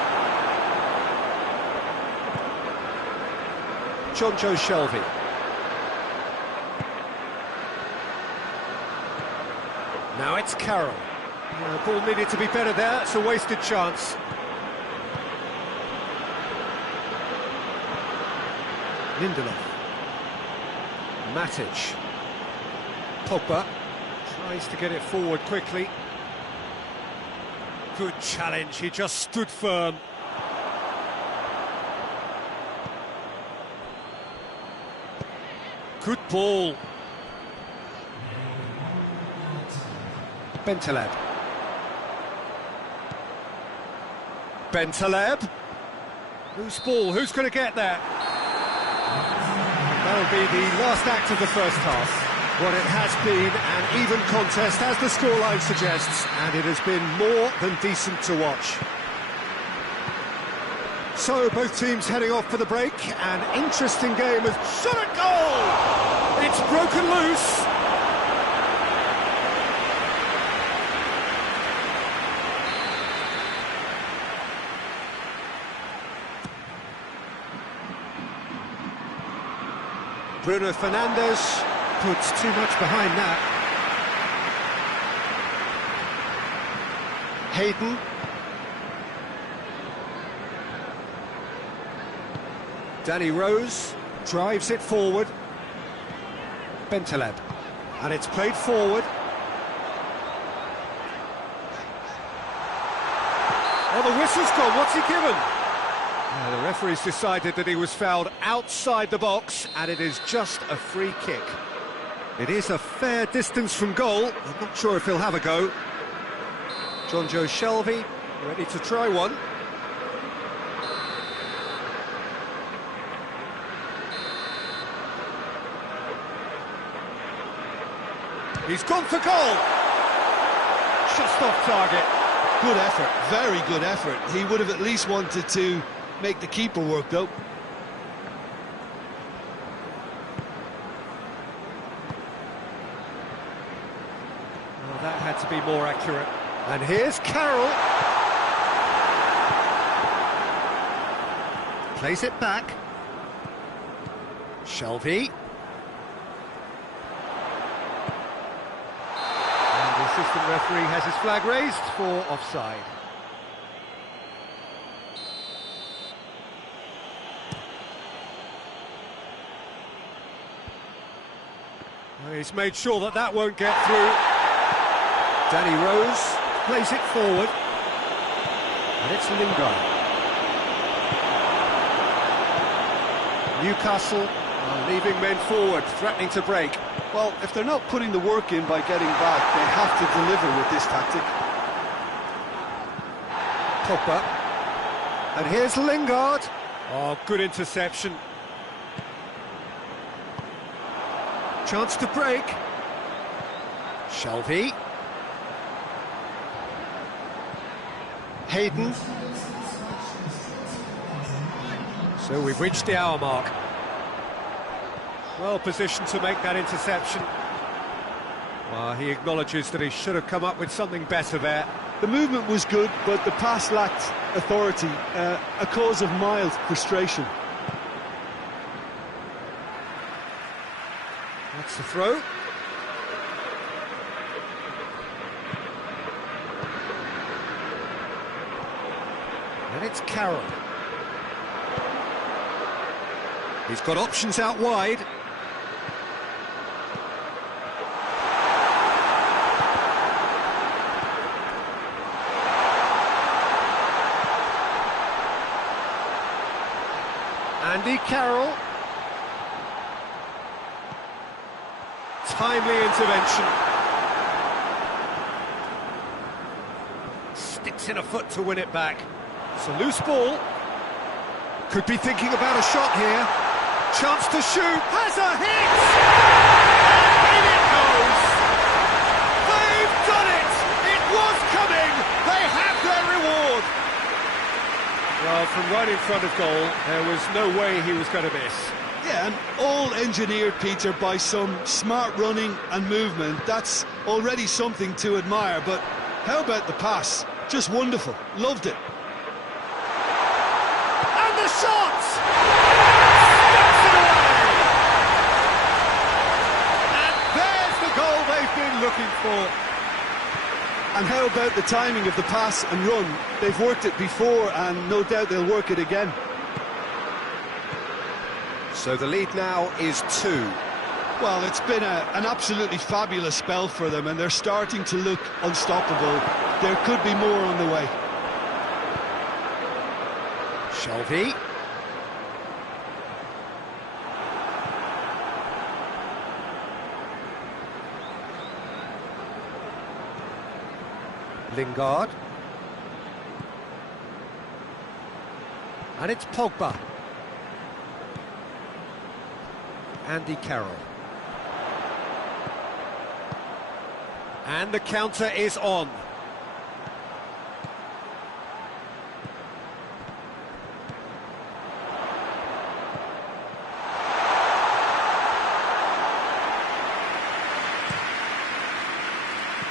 Jonjo Shelvey. Now it's Carroll. Ball needed to be better there, it's a wasted chance. Lindelof. Matic. Pogba tries to get it forward quickly. Good challenge, he just stood firm. Good ball. Bentaleb. Bentaleb. Whose ball? Who's going to get that? That'll be the last act of the first half. What it has been an even contest, as the scoreline suggests, and it has been more than decent to watch. So, both teams heading off for the break. An interesting game with shot at goal! It's broken loose. Bruno Fernandes puts too much behind that. Hayden. Danny Rose drives it forward. Bentaleb. And it's played forward. Oh, the whistle's gone. What's he given? The referee's decided that he was fouled outside the box, and it is just a free kick. It is a fair distance from goal. I'm not sure if he'll have a go. Jonjo Shelvey, ready to try one. He's gone for goal! Just off target. Good effort, very good effort. He would have at least wanted to make the keeper work, though. Well, that had to be more accurate. And here's Carroll. Plays it back. Shelvey. And the assistant referee has his flag raised for offside. He's made sure that that won't get through. Danny Rose plays it forward. And it's Lingard. Newcastle are leaving men forward, threatening to break. Well, if they're not putting the work in by getting back, they have to deliver with this tactic. Pogba. And here's Lingard. Oh, good interception. Chance to break. Shelvey. Hayden. So we've reached the hour mark. Well positioned to make that interception. Well, he acknowledges that he should have come up with something better there. The movement was good, but the pass lacked authority, a cause of mild frustration. That's the throw. And it's Carroll. He's got options out wide. Andy Carroll. Timely intervention. Sticks in a foot to win it back. It's a loose ball. Could be thinking about a shot here. Chance to shoot. Has a hit! And in it goes! They've done it! It was coming! They have their reward! Well, from right in front of goal, there was no way he was going to miss. Yeah, and all engineered, Peter, by some smart running and movement. That's already something to admire, but how about the pass? Just wonderful. Loved it. And the shot! Steps it away! And there's the goal they've been looking for. And how about the timing of the pass and run? They've worked it before, and no doubt they'll work it again. So the lead now is 2. Well, it's been an absolutely fabulous spell for them, and they're starting to look unstoppable. There could be more on the way. Shelby. Lingard. And it's Pogba. Andy Carroll. And the counter is on.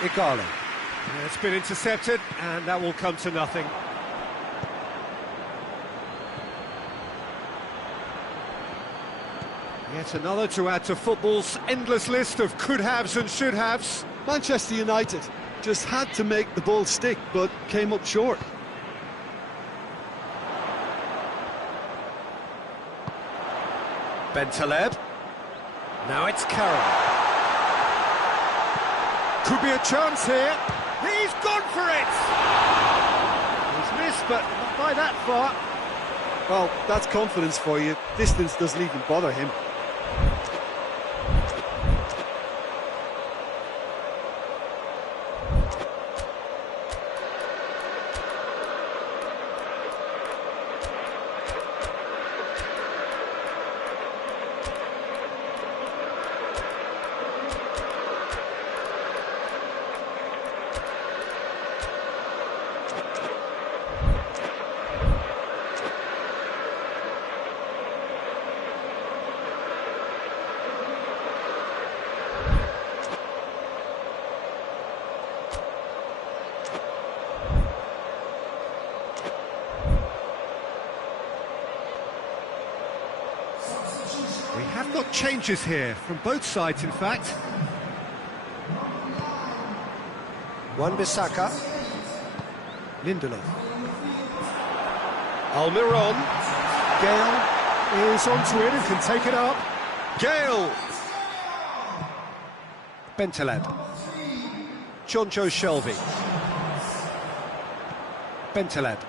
Igalo. It's been intercepted, and that will come to nothing. Yet another to add to football's endless list of could-haves and should-haves. Manchester United just had to make the ball stick, but came up short. Bentaleb. Now it's Carroll. Could be a chance here. He's gone for it! He's missed, but not by that far. Well, that's confidence for you. Distance doesn't even bother him. We have got changes here, from both sides in fact. Wan-Bissaka. Lindelof. Almiron. Gale is onto it and can take it up. Gale! Bentaleb. Jonjo Shelvey. Bentaleb.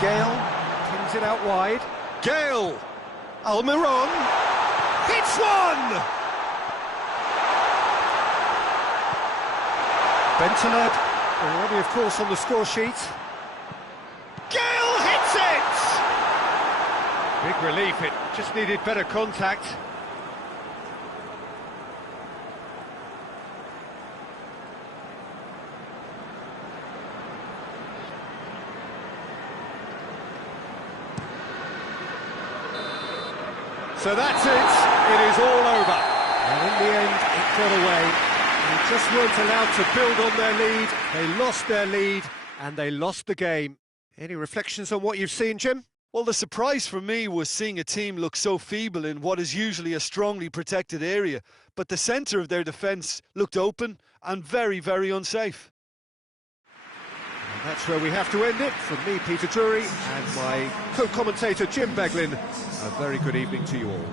Gale pins it out wide. Gale! Almiron! Hits one! Bentaleb, already of course on the score sheet. Gale hits it! Big relief, it just needed better contact. So that's it, it is all over. And in the end, it got away. They just weren't allowed to build on their lead. They lost their lead, and they lost the game. Any reflections on what you've seen, Jim? Well, the surprise for me was seeing a team look so feeble in what is usually a strongly protected area. But the centre of their defence looked open and very, very unsafe. And that's where we have to end it. From me, Peter Drury, and my co-commentator, Jim Beglin. A very good evening to you all.